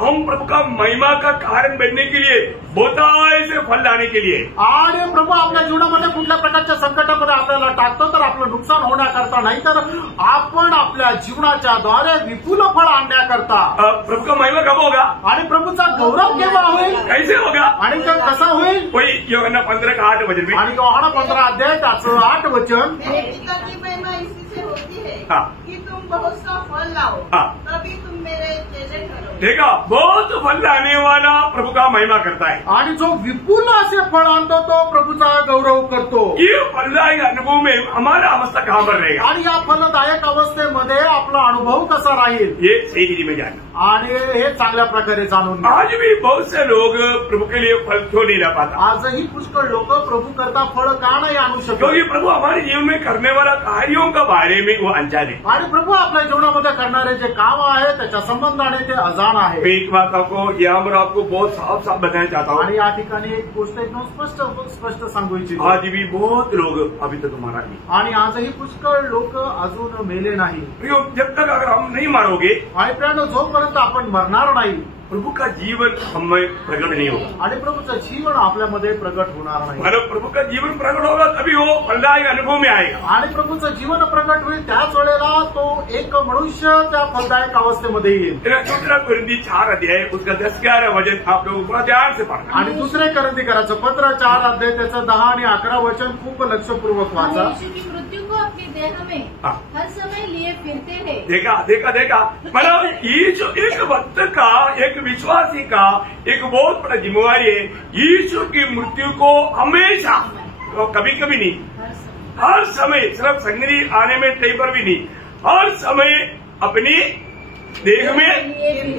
हम प्रभु का महिमा का कारण बनने के लिए बहुताय से फल लाने के लिए. आणि प्रभू आपल्या जीवनामध्ये कुठल्या प्रकारच्या संकटामध्ये आपल्याला टाकतो तर आपलं नुकसान होण्याकरता नाही तर आपण आपल्या जीवनाच्या द्वारे विपुल फळ आणण्याकरता. प्रभु का महिमा कब होगा? आणि प्रभूचा गौरव केव्हा होईल? कैसे होगा? आणि ते कसा होईल? वही योहाना 15:8 वचन में. आणि योहाना 15 अध्याय त्याचं 8 वचन. मेरे पिता की महिमा इसी से होती है हाँ. कि तुम बहुत सा फल लाओ, हाँ. तभी तुम मेरे चेले ठहरो. देखा बहुत फल लाने वाला प्रभु का महिमा करता है. आणि जो विपुल असे फळ आणतो तो प्रभूचा गौरव करतो. ये फलदायक अनुभव में हमारा अवस्था कहाँ पर रहेगा? आणि या फलदायक अवस्थेमध्ये आपला अनुभव कसा राहील ये सही चीज में जानना. आणि हे चांगल्या प्रकारे जाणून घ्या. आज भी बहुत से लोग प्रभु के लिए फल क्यों नहीं ला पाता? आजही पुष्कळ लोक प्रभू करता फळ का नाही आणू शकत? क्योंकि प्रभु हमारे जीवन में करने वाला कार्यों का बारे में वो अनजान है. आणि प्रभू आपल्या जीवनामध्ये करणारे जे काम आहे त्याच्या संबंधाने ते अजाण आहे. मैं एक बात आपको यहाँ पर आपको बहुत साफ साफ बताना चाहता हूँ. आणि या ठिकाणी एक गोष्ट एकदम स्पष्ट सांगू इच्छितो. आज भी बहुत लोग अभी तक मारा नहीं. आणि आजही पुष्कळ लोक अजून मेले नाही. जब तक अगर हम नहीं मारोगे आणि प्रियांनो जोपर्यंत आपण मरणार नाही प्रभु का जीवन हमें प्रकट नहीं होगा. आणि प्रभूचं जीवन आपल्यामध्ये प्रगट होणार नाही. मतलब प्रभु का जीवन प्रकट होगा तभी वो फलदायक अनुभव में आएगा. आणि प्रभूचं जीवन प्रगट होईल त्याच वेळेला तो एक मनुष्य त्या फलदायक अवस्थेमध्ये येईल. 2 कोरिन्थी 4 अध्याय उसका 10-11 वचन आप लोग बड़ा ध्यान से पढ़ना. आणि 2 कोरिन्थीकराचं पत्र 4 अध्याय त्याचं 10 आणि 11 वचन खूप लक्षपूर्वक वाचा. यीशु की मृत्यु को अपने देह में हाँ. हर समय लिए फिरते हैं. देखा मतलब यीशु एक भक्त का एक विश्वासी का एक बहुत बड़ा जिम्मेवारी है. यीशु की मृत्यु को हमेशा कभी कभी नहीं हर समय सिर्फ संगति आने में टाइम पर भी नहीं हर समय अपनी देह में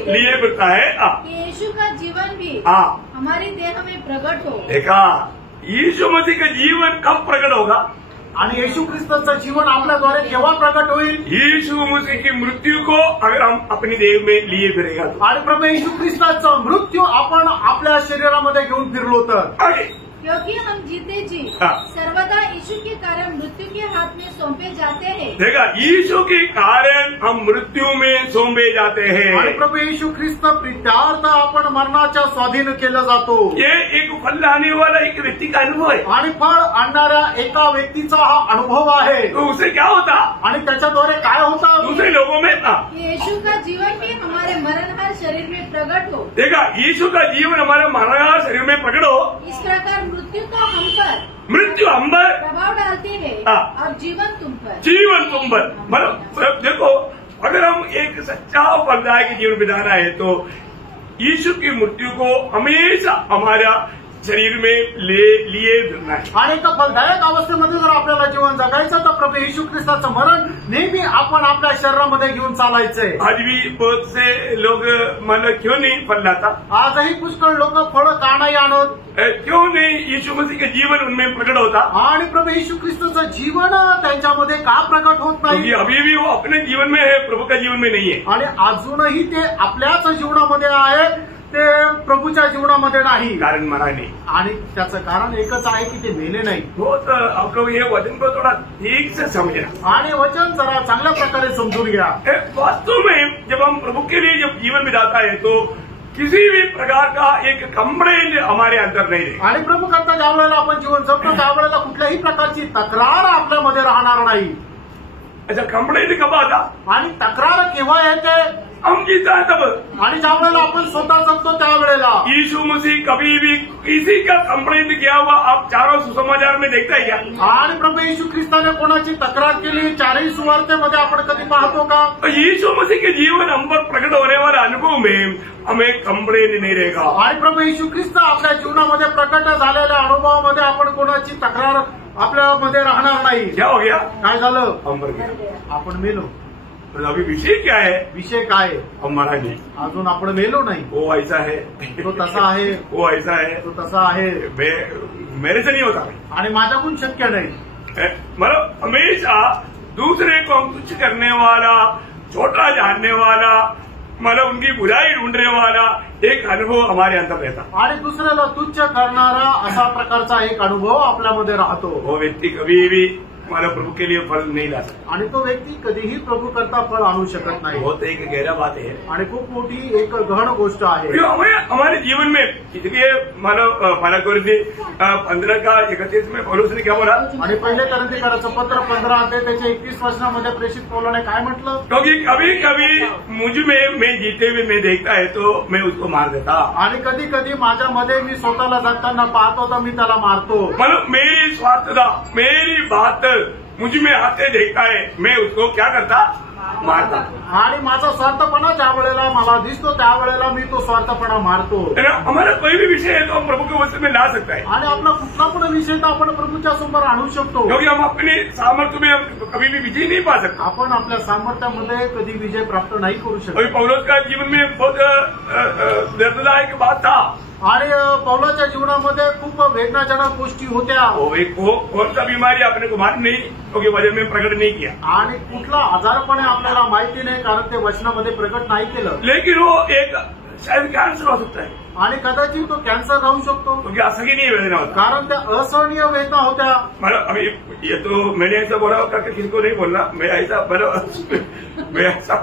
लिए फिरता है. यीशु का जीवन भी हमारी देह में प्रकट हो. देखा यीशु मसीह का जीवन कब प्रकट होगा? आणि येशू ख्रिस्ताचं जीवन आपल्याद्वारे केव्हा प्रगट होईल? यीशु मसीह की मृत्यु को अगर हम अपनी देह में लिए फिरेगा तो. आणि प्रभू येशू ख्रिस्ताचा मृत्यू आपण आपल्या शरीरामध्ये घेऊन फिरलो तर. क्योंकि हम जीते जी हाँ. सर्वदा यीशु के कारण मृत्यु के हाथ में सौंपे जाते हैं। देखा, यीशु के कारण हम मृत्यू में सौंपे जाते आणि हैं। प्रभू येशू ख्रिस्त प्रित्यार्थ आपण मरणाच्या स्वाधीन केलं जातो. ये एक फल लाने वाला एक व्यक्ति का अनुभव है। आणि फळ आणणाऱ्या एका व्यक्तीचा हा अनुभव आहे. तो उसे क्या होता, आणि त्याच्याद्वारे काय होतं, दूसरे लोगों में था। यीशु का जीवन भी हमारे मरणहार शरीर में प्रकट हो। देखा, यीशु का जीवन हमारा मरणाहार शरीर में प्रकट हो। इस प्रकार मृत्यु तो हम पर मृत्यु हम पर प्रभाव डालती है हाँ। और जीवन तुम पर। जीवन तुम पर। मतलब देखो, अगर हम एक सच्चा और फलदायक जीवन बिताना है तो यीशु की मृत्यु को हमेशा हमारा शरीर में लिए धरना है। आणि एका फलदायक अवस्थेमध्ये जर आपल्याला जीवन जगायचं तर प्रभू येशू ख्रिस्ताचं मरण नेहमी आपण आपल्या शरीरामध्ये घेऊन चालायचंय. आज भी बहुत से लोग मतलब क्यों नहीं फल लाता, आजही पुष्कळ लोक फळं का नाही आणत, क्यों नहीं यीशु मसीह के जीवन उनमें प्रकट होता, आणि प्रभू येशू ख्रिस्ताचं जीवन त्यांच्यामध्ये का प्रकट होत क्योंकि नाही. अभी भी वो अपने जीवन में है, प्रभु का जीवन में नहीं है। आणि अजूनही ते आपल्याच जीवनामध्ये आहे, ते प्रभूच्या जीवनामध्ये नाही. कारण मरा नहीं। आणि त्याचं कारण एकच आहे की ते मेले नाही. बहुत आप लोग ये वचन को थोड़ा ठीक से समझना। आणि वचन जरा चांगल्या प्रकारे समजून घ्या. वास्तव में जब हम प्रभु के लिए जब जीवन बिताता है तो किसी भी प्रकार का एक कंप्लेंट हमारे अंदर नहीं रहे। आणि प्रभू करता ज्या वेळेला आपण जीवन जगतो त्यावेळेला कुठल्याही प्रकारची तक्रार आपल्यामध्ये राहणार नाही. अच्छा, कंप्लेंट कब आता, आणि तक्रार केव्हा येते, हम जीता है तब। आणि ज्या वेळेला आपण स्वतः जगतो त्यावेळेला. यीशु मसीह कभी भी किसी का कंप्लेंट किया हुआ आप चारों सुसमाचार में देखता है क्या? आणि प्रभू येशू ख्रिस्ताने कोणाची तक्रार केली चारही सुवार्तेमध्ये आपण कधी पाहतो का? तो यीशु मसीह के जीवन हम पर प्रकट होने वाला अनुभव में हमें कंप्लेंट नहीं रहेगा। आणि प्रभू येशू ख्रिस्त आपल्या जीवनामध्ये प्रकट झालेल्या अनुभवामध्ये आपण कोणाची तक्रार आपल्यामध्ये राहणार नाही. क्या हो गया, काय झालं, हम मर गए। आपण मेलो. तो अभी विषय क्या है, विषय काय, हम मरा नहीं, अजून आपण मेलो नाही. वो ऐसा है, तो तसा आहे, वो ऐसा है, तो तसा आहे, मेरे से नहीं होता। आणि माझ्याकडून शक्य नाही. मतलब हमेशा दूसरे को हम तुच्छ करने वाला, छोटा जानने वाला, मतलब उनकी बुराई ढूंढने वाला एक अनुभव हमारे अंदर रहता। आणि दुसऱ्याला तुच्छ करणारा असा प्रकारचा एक अनुभव आपल्यामध्ये राहतो. वो व्यक्ति कभी भी हमारा प्रभु के लिए फल नहीं ला सकता। आणि तो व्यक्ती कधीही प्रभु करता फळ आणू शकत नाही. बहुत एक गहरा बात है आणि खूप मोठी एक गहन गोष्ट आहे. जो हमारे जीवन में, इसलिए मानव माना कोरिन्थी 15:31 में पौलुस ने क्या बोला, आणि पहिले कोरिन्थीकराचं पत्र 15 अध्याय त्याच्या 21 वचनामध्ये प्रेषित पौलाने काय म्हटलं, क्योंकि कभी कभी मुझ में मैं जीते हुए मैं देखता है तो मैं उसको मार देता। आणि कधी कधी माझ्यामध्ये मी स्वतःला जगताना पाहतो तर मी त्याला मारतो. मतलब मेरी स्वार्थता, मेरी बात मुझ में आते देखता है, मैं उसको क्या करता, मारता। आणि माझा स्वार्थपणा ज्या वेळेला मला दिसतो त्यावेळेला मी तो स्वार्थपणा मारतो. हमारा कोई भी विषय है तो हम प्रभु के वचन में ला सकता है, आणि आपला कुठला पण विषय तर आपण प्रभूच्या समोर आणू शकतो. क्योंकि हम अपने सामर्थ्य में हम कभी भी विजय नहीं पा सकते। आपण आपल्या सामर्थ्यामध्ये कधी विजय प्राप्त नाही करू शकत. अभी पौलुस का जीवन में बहुत वेदनादायक बात था। आणि पौलाच्या जीवनामध्ये खूप वेदनाजनक गोष्टी होत्या. कौन सा बीमारी आपने को मालूम नहीं, क्योंकि वचन में प्रकट नहीं किया। आणि कुठला आजारपणे आपल्याला माहिती नाही कारण ते वचनामध्ये प्रकट नाही केलं. लेकिन वो एक शायद कैंसर हो सकता है, आणि कदाचित तो कॅन्सर राहू शकतो क्योंकि असहनीय वेदना होता। कारण त्या असहनीय वेदना होत्या. मतलब अभी ये तो मैंने ऐसा बोला करके किसी को नहीं बोलना, मैं ऐसा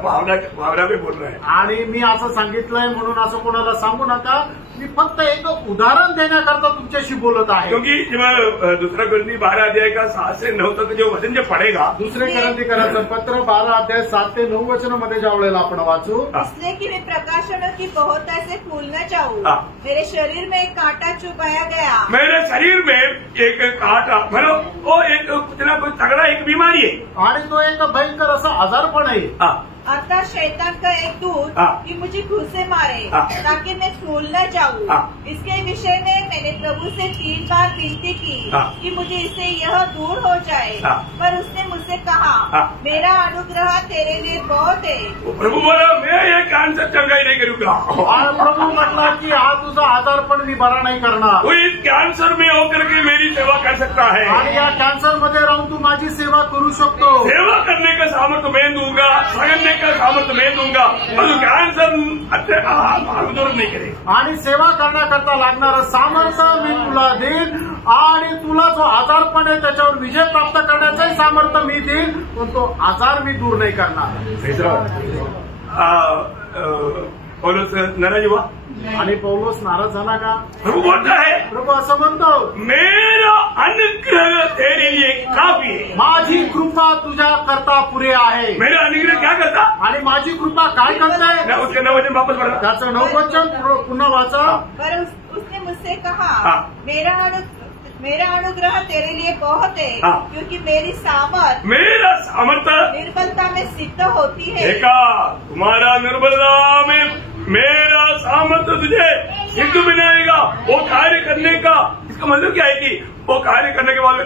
भावना में बोल रहा है। आणि मी असं सांगितलंय म्हणून असं कोणाला सांगू नका. मी फक्त एक उदाहरण देण्याकरता तुमच्याशी बोलत आहे. क्योंकि जब दूसरा कोरिन्थी 12 अध्याय का 7 से 9 तक जो वचन जो पढ़ेगा, दुसरे कोरिन्थीकराचं पत्र 12 अध्याय 7 ते 9 वचनामध्ये ज्या वेळेला आपण वाचू, इसलिए कि मैं प्रकाशनों की बहुत ऐसे फूल न जाऊं, मेरे शरीर में एक कांटा चुभाया गया। मेरे शरीर में एक कांटा, मतलब वो एक कुछ ना कुछ तगड़ा एक बीमारी है, आणि तो एक भयंकर असा आजारपण आहे. अर्थात शैतान का एक दूत कि मुझे घूंसे मारे ताकि मैं फूल न जाऊं। इसके विषय में मैंने प्रभु से 3 बार विनती की कि मुझे इससे यह दूर हो जाए, पर उसने मुझसे कहा, मेरा अनुग्रह तेरे लिए बहुत है। प्रभु बोला, मैं ये कैंसर चंगाई नहीं करूंगा। आणि प्रभू म्हटला की हा तुझा आजारपण मी बरा नाही करणार. वो इस कैंसर में होकर के मेरी सेवा कर सकता है। आणि या कॅन्सर मध्ये राहून तू माझी सेवा करू शकतो. सेवा करने का सामर्थ्य मैं दूंगा, सहने का सामर्थ्य मैं दूंगा, परंतु ज्ञान से जरूरत नाही करेगा. आणि सेवा करण्याकरता लागणारं सामर्थ्य मी तुला देईन आणि तुला जो आजारपण आहे त्याच्यावर विजय प्राप्त करण्याचंही सामर्थ्य मी देईन, पण तो आजार मी दूर नाही करणार. पौलुस नाराज हुआ आणि पौलुस नाराज झाला का? प्रभु बोलता है, प्रभू असं म्हणतो, मेरा अनुग्रह तेरे लिए काफी है. माझी कृपा तुझ्या करता पुरे आहे. मेरा अनुग्रह क्या करता? आणि माझी कृपा काय करताय? मैं उसके 9 वचन वापस पढ़. त्याचं 9 वचन पुन्हा वाचा. पर उसने मुझसे कहा, हाँ. मेरा अनुग्रह तेरे लिए बहुत है, हाँ. क्योंकि मेरी सामर्थ मेरा सामर्थ्य निर्बलता में सिद्ध होती है. देखा, तुम्हारा निर्बलता में मेरा सामर्थ्य तुझे सिद्ध बनाएगा. वो कार्य करने का इसका मतलब क्या है कि वो कार्य करने के बाद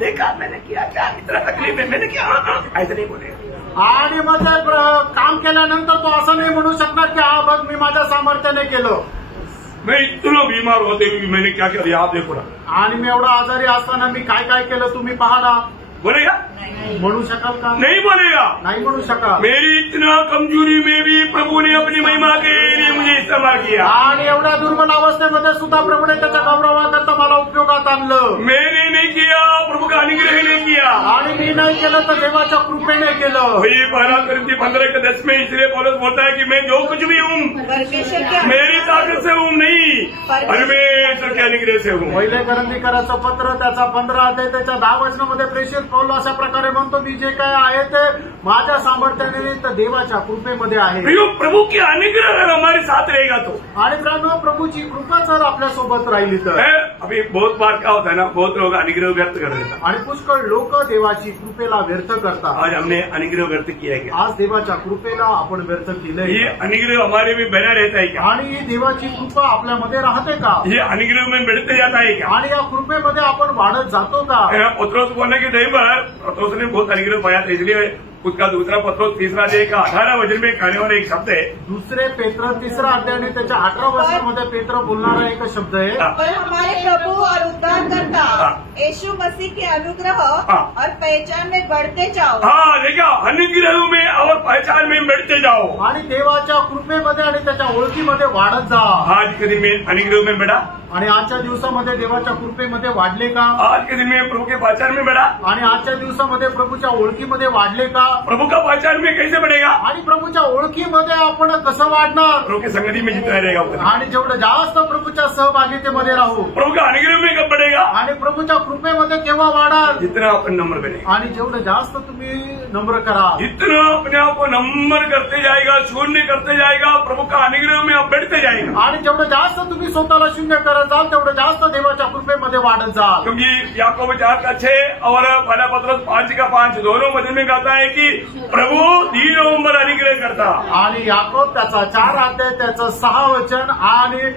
देखा मैंने किया क्या, इतना तकलीफ है मैंने किया, ऐसे नहीं बोलेगा. आणि मग ते काम केल्यानंतर तो असं नाही म्हणू शकणार की हा बघ मी माझ्या सामर्थ्याने केलं. मैं इतना बीमार होते हुए मैंने क्या किया आप देखो ना. आणि मी एवढा आजारी असताना मी काय काय केलं तुम्ही पहा ना. बोलेगा? म्हणू शकाल का? नहीं बोलेगा. नाही म्हणू शकाल. मेरी इतना कमजोरी में भी प्रभु ने अपनी महिमा के लिए मुझे इस्तेमाल किया. आणि एवढ्या दुर्बल अवस्थेमध्ये सुद्धा प्रभूने त्याच्या गौरवाकरता मला उपयोगात आणलं. मैंने नहीं किया, प्रभु का अनुग्रह ने किया. आणि मी नाही केलं तर देवाच्या कृपेने केलं. वही 1 कोरिन्थी 15:10 में इसलिए पौलुस बोलता है कि मैं जो कुछ भी हूँ परमेश्वर के मेरी ताकत से हूँ नहीं, परमेश्वर के अनुग्रह से हूँ. पहिले करंदीकराचं पत्र त्याचा 15 अध्याय त्याच्या 10 वचनामध्ये प्रेषित पौल अशा प्रकारे म्हणतो, मी जे काय आहे ते माझ्या सामर्थ्याने तर देवाच्या कृपेमध्ये आहे. प्रभु की अनुग्रह अगर हमारे साथ रहेगा तो. आणि मित्रांनो, प्रभूची कृपा जर आपल्या सोबत राहिली तर. अभी बहुत बार क्या होता है ना, बहुत लोग अनुग्रह व्यक्त कर देता. आणि पुष्कळ लोक देवाची कृपेला व्यर्थ करतात. आज हमने अनुग्रह व्यक्त किया है क्या? आज देवाच्या कृपेला आपण व्यर्थ केलंय. ये अनुग्रह हमारे में बना रहता है क्या? आणि ही देवाची कृपा आपल्यामध्ये राहते का? ये अनुग्रह में बढ़ते जाता है क्या? आणि या कृपेमध्ये आपण वाढत जातो का? पत्रोस बोलने के टाइम पर पत्रोस ने बहुत अनुग्रह पाया था, इसलिए उसका दूसरा पत्रोस 3 अध्याय का 18 वचन में कहने वाला एक शब्द है. दुसरे पेत्र 3 अध्याय त्याच्या 18 वचनामध्ये पेत्र बोलणारा एक शब्द आहे. पर हमारे प्रभु और उद्धारकर्ता यीशु मसीह के अनुग्रह और पहचान में बढ़ते जाओ. हाँ देखा, अनुग्रह में और पहचान में बढ़ते जाओ. आणि देवाच्या कृपेमध्ये आणि त्याच्या ओळखीमध्ये वाढत जा. आज के दिन में अनुग्रह में बढ़ा. आणि आजच्या दिवसामध्ये देवाच्या कृपेमध्ये वाढले का? आज के दिन में प्रभु के पहचान में बढ़ा. आणि आजच्या दिवसामध्ये प्रभूच्या ओळखीमध्ये वाढले का? प्रभु का पहचान में कैसे बढ़ेगा? आणि प्रभूच्या ओळखीमध्ये आपण कसं वाढणार? प्रभु की संगति में जितना रहेगा उतना. आणि जेवढं जास्त प्रभूच्या सहभागितेमध्ये राहू. प्रभु का अनुग्रह में कब बढ़ेगा? आणि प्रभूच्या कृपेमध्ये केव्हा वाढाल? जितना अपन नम्र बनेगा. आणि जेवढं जास्त तुम्ही नम्र करा, जितना अपने आप को नम्र करते जाएगा, शून्य करते जाएगा, प्रभु का अनुग्रह में आप बढ़ते जाएगा. आणि जेवढं जास्त तुम्ही स्वतःला शून्य करत जाल तेवढं जास्त देवाच्या कृपेमध्ये वाढत जाल. क्योंकि याकूब 4:6 और 1 पत्रोस 5:5 दोनों वचन में कहता है कि प्रभु दीनों पर अनुग्रह करता. आणि याकोब त्याचा 4 अध्याय त्याचं 6 वचन आणि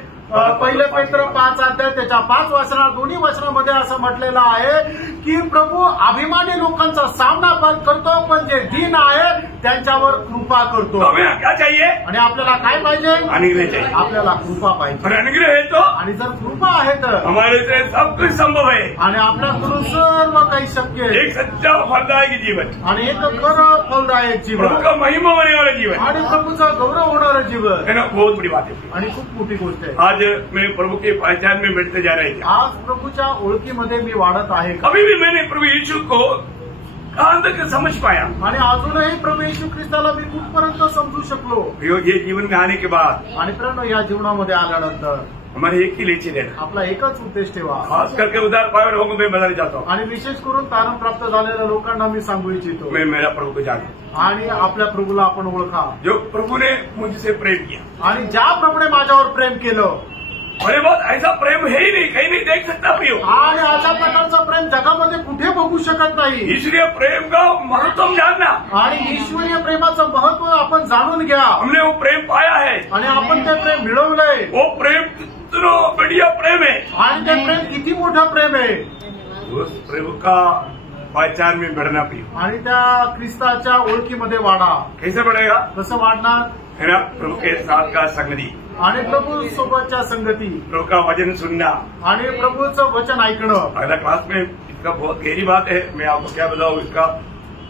पहिले पेत्र 5 अध्याय त्याच्या 5 वचनात दोन्ही वचनामध्ये असं म्हटलेलं आहे की प्रभू अभिमानी लोकांचा सामना करतो, पण जे दीन आहे त्यांच्यावर कृपा करतो. हमें क्या चाहिए? आणि आपल्याला काय पाहिजे? अनुग्रह चाहिए. आपल्याला कृपा पाहिजे. और अनुग्रह है तो आणि जर कृपा आहे तर हमारे से सब कुछ संभव है. आणि आपल्याकडून सर्व काही शक्य आहे. एक सच्चा फलदायक जीवन, आणि एक खरं फलदायक जीवन, प्रभु का महिमा होने वाला जीवन, आणि प्रभूचा गौरव होणारं जीवन, है ना, बहुत बड़ी बात है. आणि खूप मोठी गोष्ट आहे. आज मैं प्रभु के पहचान में बढ़ते जा रहे हैं. आज प्रभूच्या ओळखीमध्ये मी वाढत आहे का? अभी भी मैंने प्रभु यीशु को कहां तक समझ पाया. आणि अजूनही प्रभू येशू ख्रिस्ताला मी कुठपर्यंत समजू शकलो. ये जीवन में आने के बाद आणि प्रणव या जीवनामध्ये आल्यानंतर हमारे एक ही लेचे रहना. आपला एकच उद्देश ठेवा. खास करके उदार पाए लोगों को मैं बताना चाहता हूँ, आणि विशेष करून तारण प्राप्त झालेल्या लोकांना मी सांगू इच्छितो. मैं मेरा प्रभु को जानू. आणि आपल्या प्रभूला आपण ओळखा. जो प्रभु ने मुझसे प्रेम किया, आणि ज्या प्रभूने माझ्यावर प्रेम केलं, अरे बहुत ऐसा प्रेम है ही नहीं, कहीं नहीं देख सकता प्रियो. आणि अशा प्रकारचं प्रेम जगामध्ये कुठे बघू शकत नाही. ईश्वरीय प्रेम का महत्व जानना, आणि ईश्वरीय प्रेमाचं महत्व आपण जाणून घ्या. हमने वो प्रेम पाया है, आणि आपण ते प्रेम मिळवलंय. वो प्रेम कितना बढ़िया प्रेम है, आणि ते प्रेम किती मोठं प्रेम आहे. उस प्रेम का पहचान में बढ़ना प्रियो. आणि त्या ख्रिस्ताच्या ओळखीमध्ये वाढा. कैसे बढ़ेगा? कसं वाढणार? है ना, प्रभु के साथ का संगति. आणि प्रभू सोबतच्या संगती, प्रभु का वचन सुनना आणि प्रभूचं वचन ऐकणं। अगला क्लास में इसका बहुत गहरी बात है, मैं आपको क्या बताऊं, इसका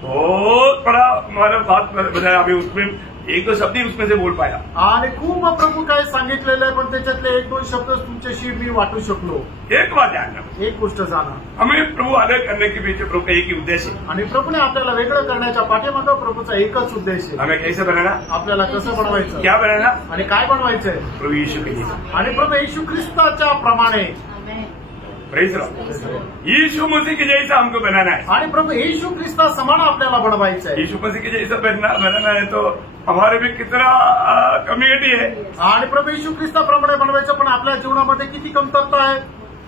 बहुत बड़ा हमारा बात बताया अभी, उसमें एक दो शब्द ही उसमें से बोल पाया। आणि खूप प्रभू काय सांगितलेलं आहे, पण त्याच्यातले एक दोन शब्द तुमच्याशी मी वाटू शकलो। एक बात ध्यान रखना, एक गोष्ट जाणा, हमें प्रभु अलग करने के पीछे प्रभु का एक ही उद्देश्य है। आणि प्रभूने आपल्याला वेगळं करण्याच्या पाठीमागे प्रभूचा एकच उद्देश आहे। हमें कैसे बनाना, आपल्याला कसं बनवायचं, क्या बनाना, आणि काय बनवायचंय, प्रभु यीशु के लिए, आणि प्रभू येशू ख्रिस्ताच्या प्रमाणे। Praise Lord. यीशु मसीह के जैसा हमको बनाना है, आणि प्रभू येशू ख्रिस्ता समान आपल्याला बनवायचं आहे। यीशु मसीह के जैसा बनाना है तो हमारे भी कितना कम्युनिटी है, आणि प्रभू येशू ख्रिस्ताप्रमाणे बनवायचं, पण आपल्या जीवनामध्ये किती कमतरता आहे,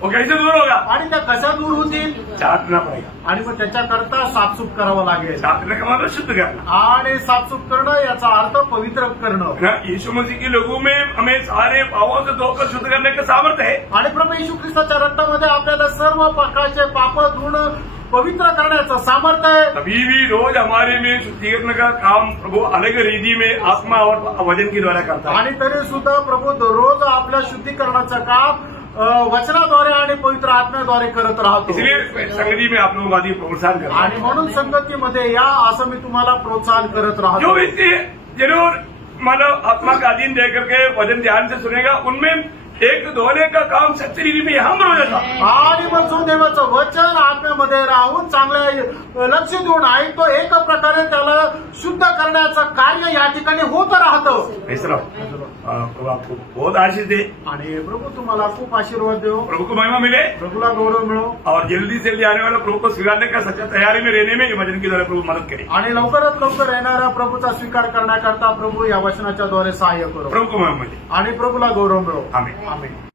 वो कैसे दूर होगा, आणि त्या कशा दूर होतील, चाटना पड़ेगा। आणि मग त्याच्याकरता साफसूफ करावं लागेल। चाटने का मतलब शुद्ध करना, आणि साफसूफ करणं याचा अर्थ पवित्र करणं। ना यीशु मसीह के लोगों में हमें सारे पापों से धोकर शुद्ध करने का सामर्थ्य है। आणि प्रभू येशू ख्रिस्ताच्या रक्तामध्ये आपल्याला सर्व प्रकारचे पाप धुणं पवित्र करण्याचं सामर्थ्य आहे। अभी भी रोज हमारे में शुद्धिकरण का काम प्रभु अलग रीति में आत्मा और वचन के द्वारा करता है। आणि तरी सुद्धा प्रभू दररोज आपल्या शुद्धीकरणाचं काम वचनाद्वारे आणि पवित्र आत्म्याद्वारे करत राहतो। इसलिए संगति में आप लोगों का प्रोत्साहन करता आणि म्हणून संगतीमध्ये या असं मी तुम्हाला प्रोत्साहन करत जो राहतो। व्यक्ति जरूर मानव आत्मा का अधीन दे करके वचन ध्यान से सुनेगा, उनमें एक धोने का काम सच्ची रीति में हम हो जाता। आणि मग जो देवाचं वचन आत्म्यामध्ये राहून चांगल्या लक्ष देऊन ऐकतो, एक प्रकारे त्याला शुद्ध करण्याचं कार्य या ठिकाणी होत राहतं। प्रभु आपको बहुत आशीष दे, आणि प्रभू तुम्हाला खूप आशीर्वाद देव, प्रभु को महिमा मिले, प्रभूला गौरव मिळो, और जल्दी से जल्दी आने वाला प्रभु को स्वीकारने का सच्चा तैयारी में रहने में ये वचन के द्वारा प्रभु मदद करे। आणि लवकरात लवकर येणाऱ्या प्रभूचा स्वीकार करण्याकरता प्रभू या वचनाच्या द्वारे सहाय्य करो। प्रभु को महिमा मिले, आणि प्रभूला गौरव मिळो। आमीन। आमीन।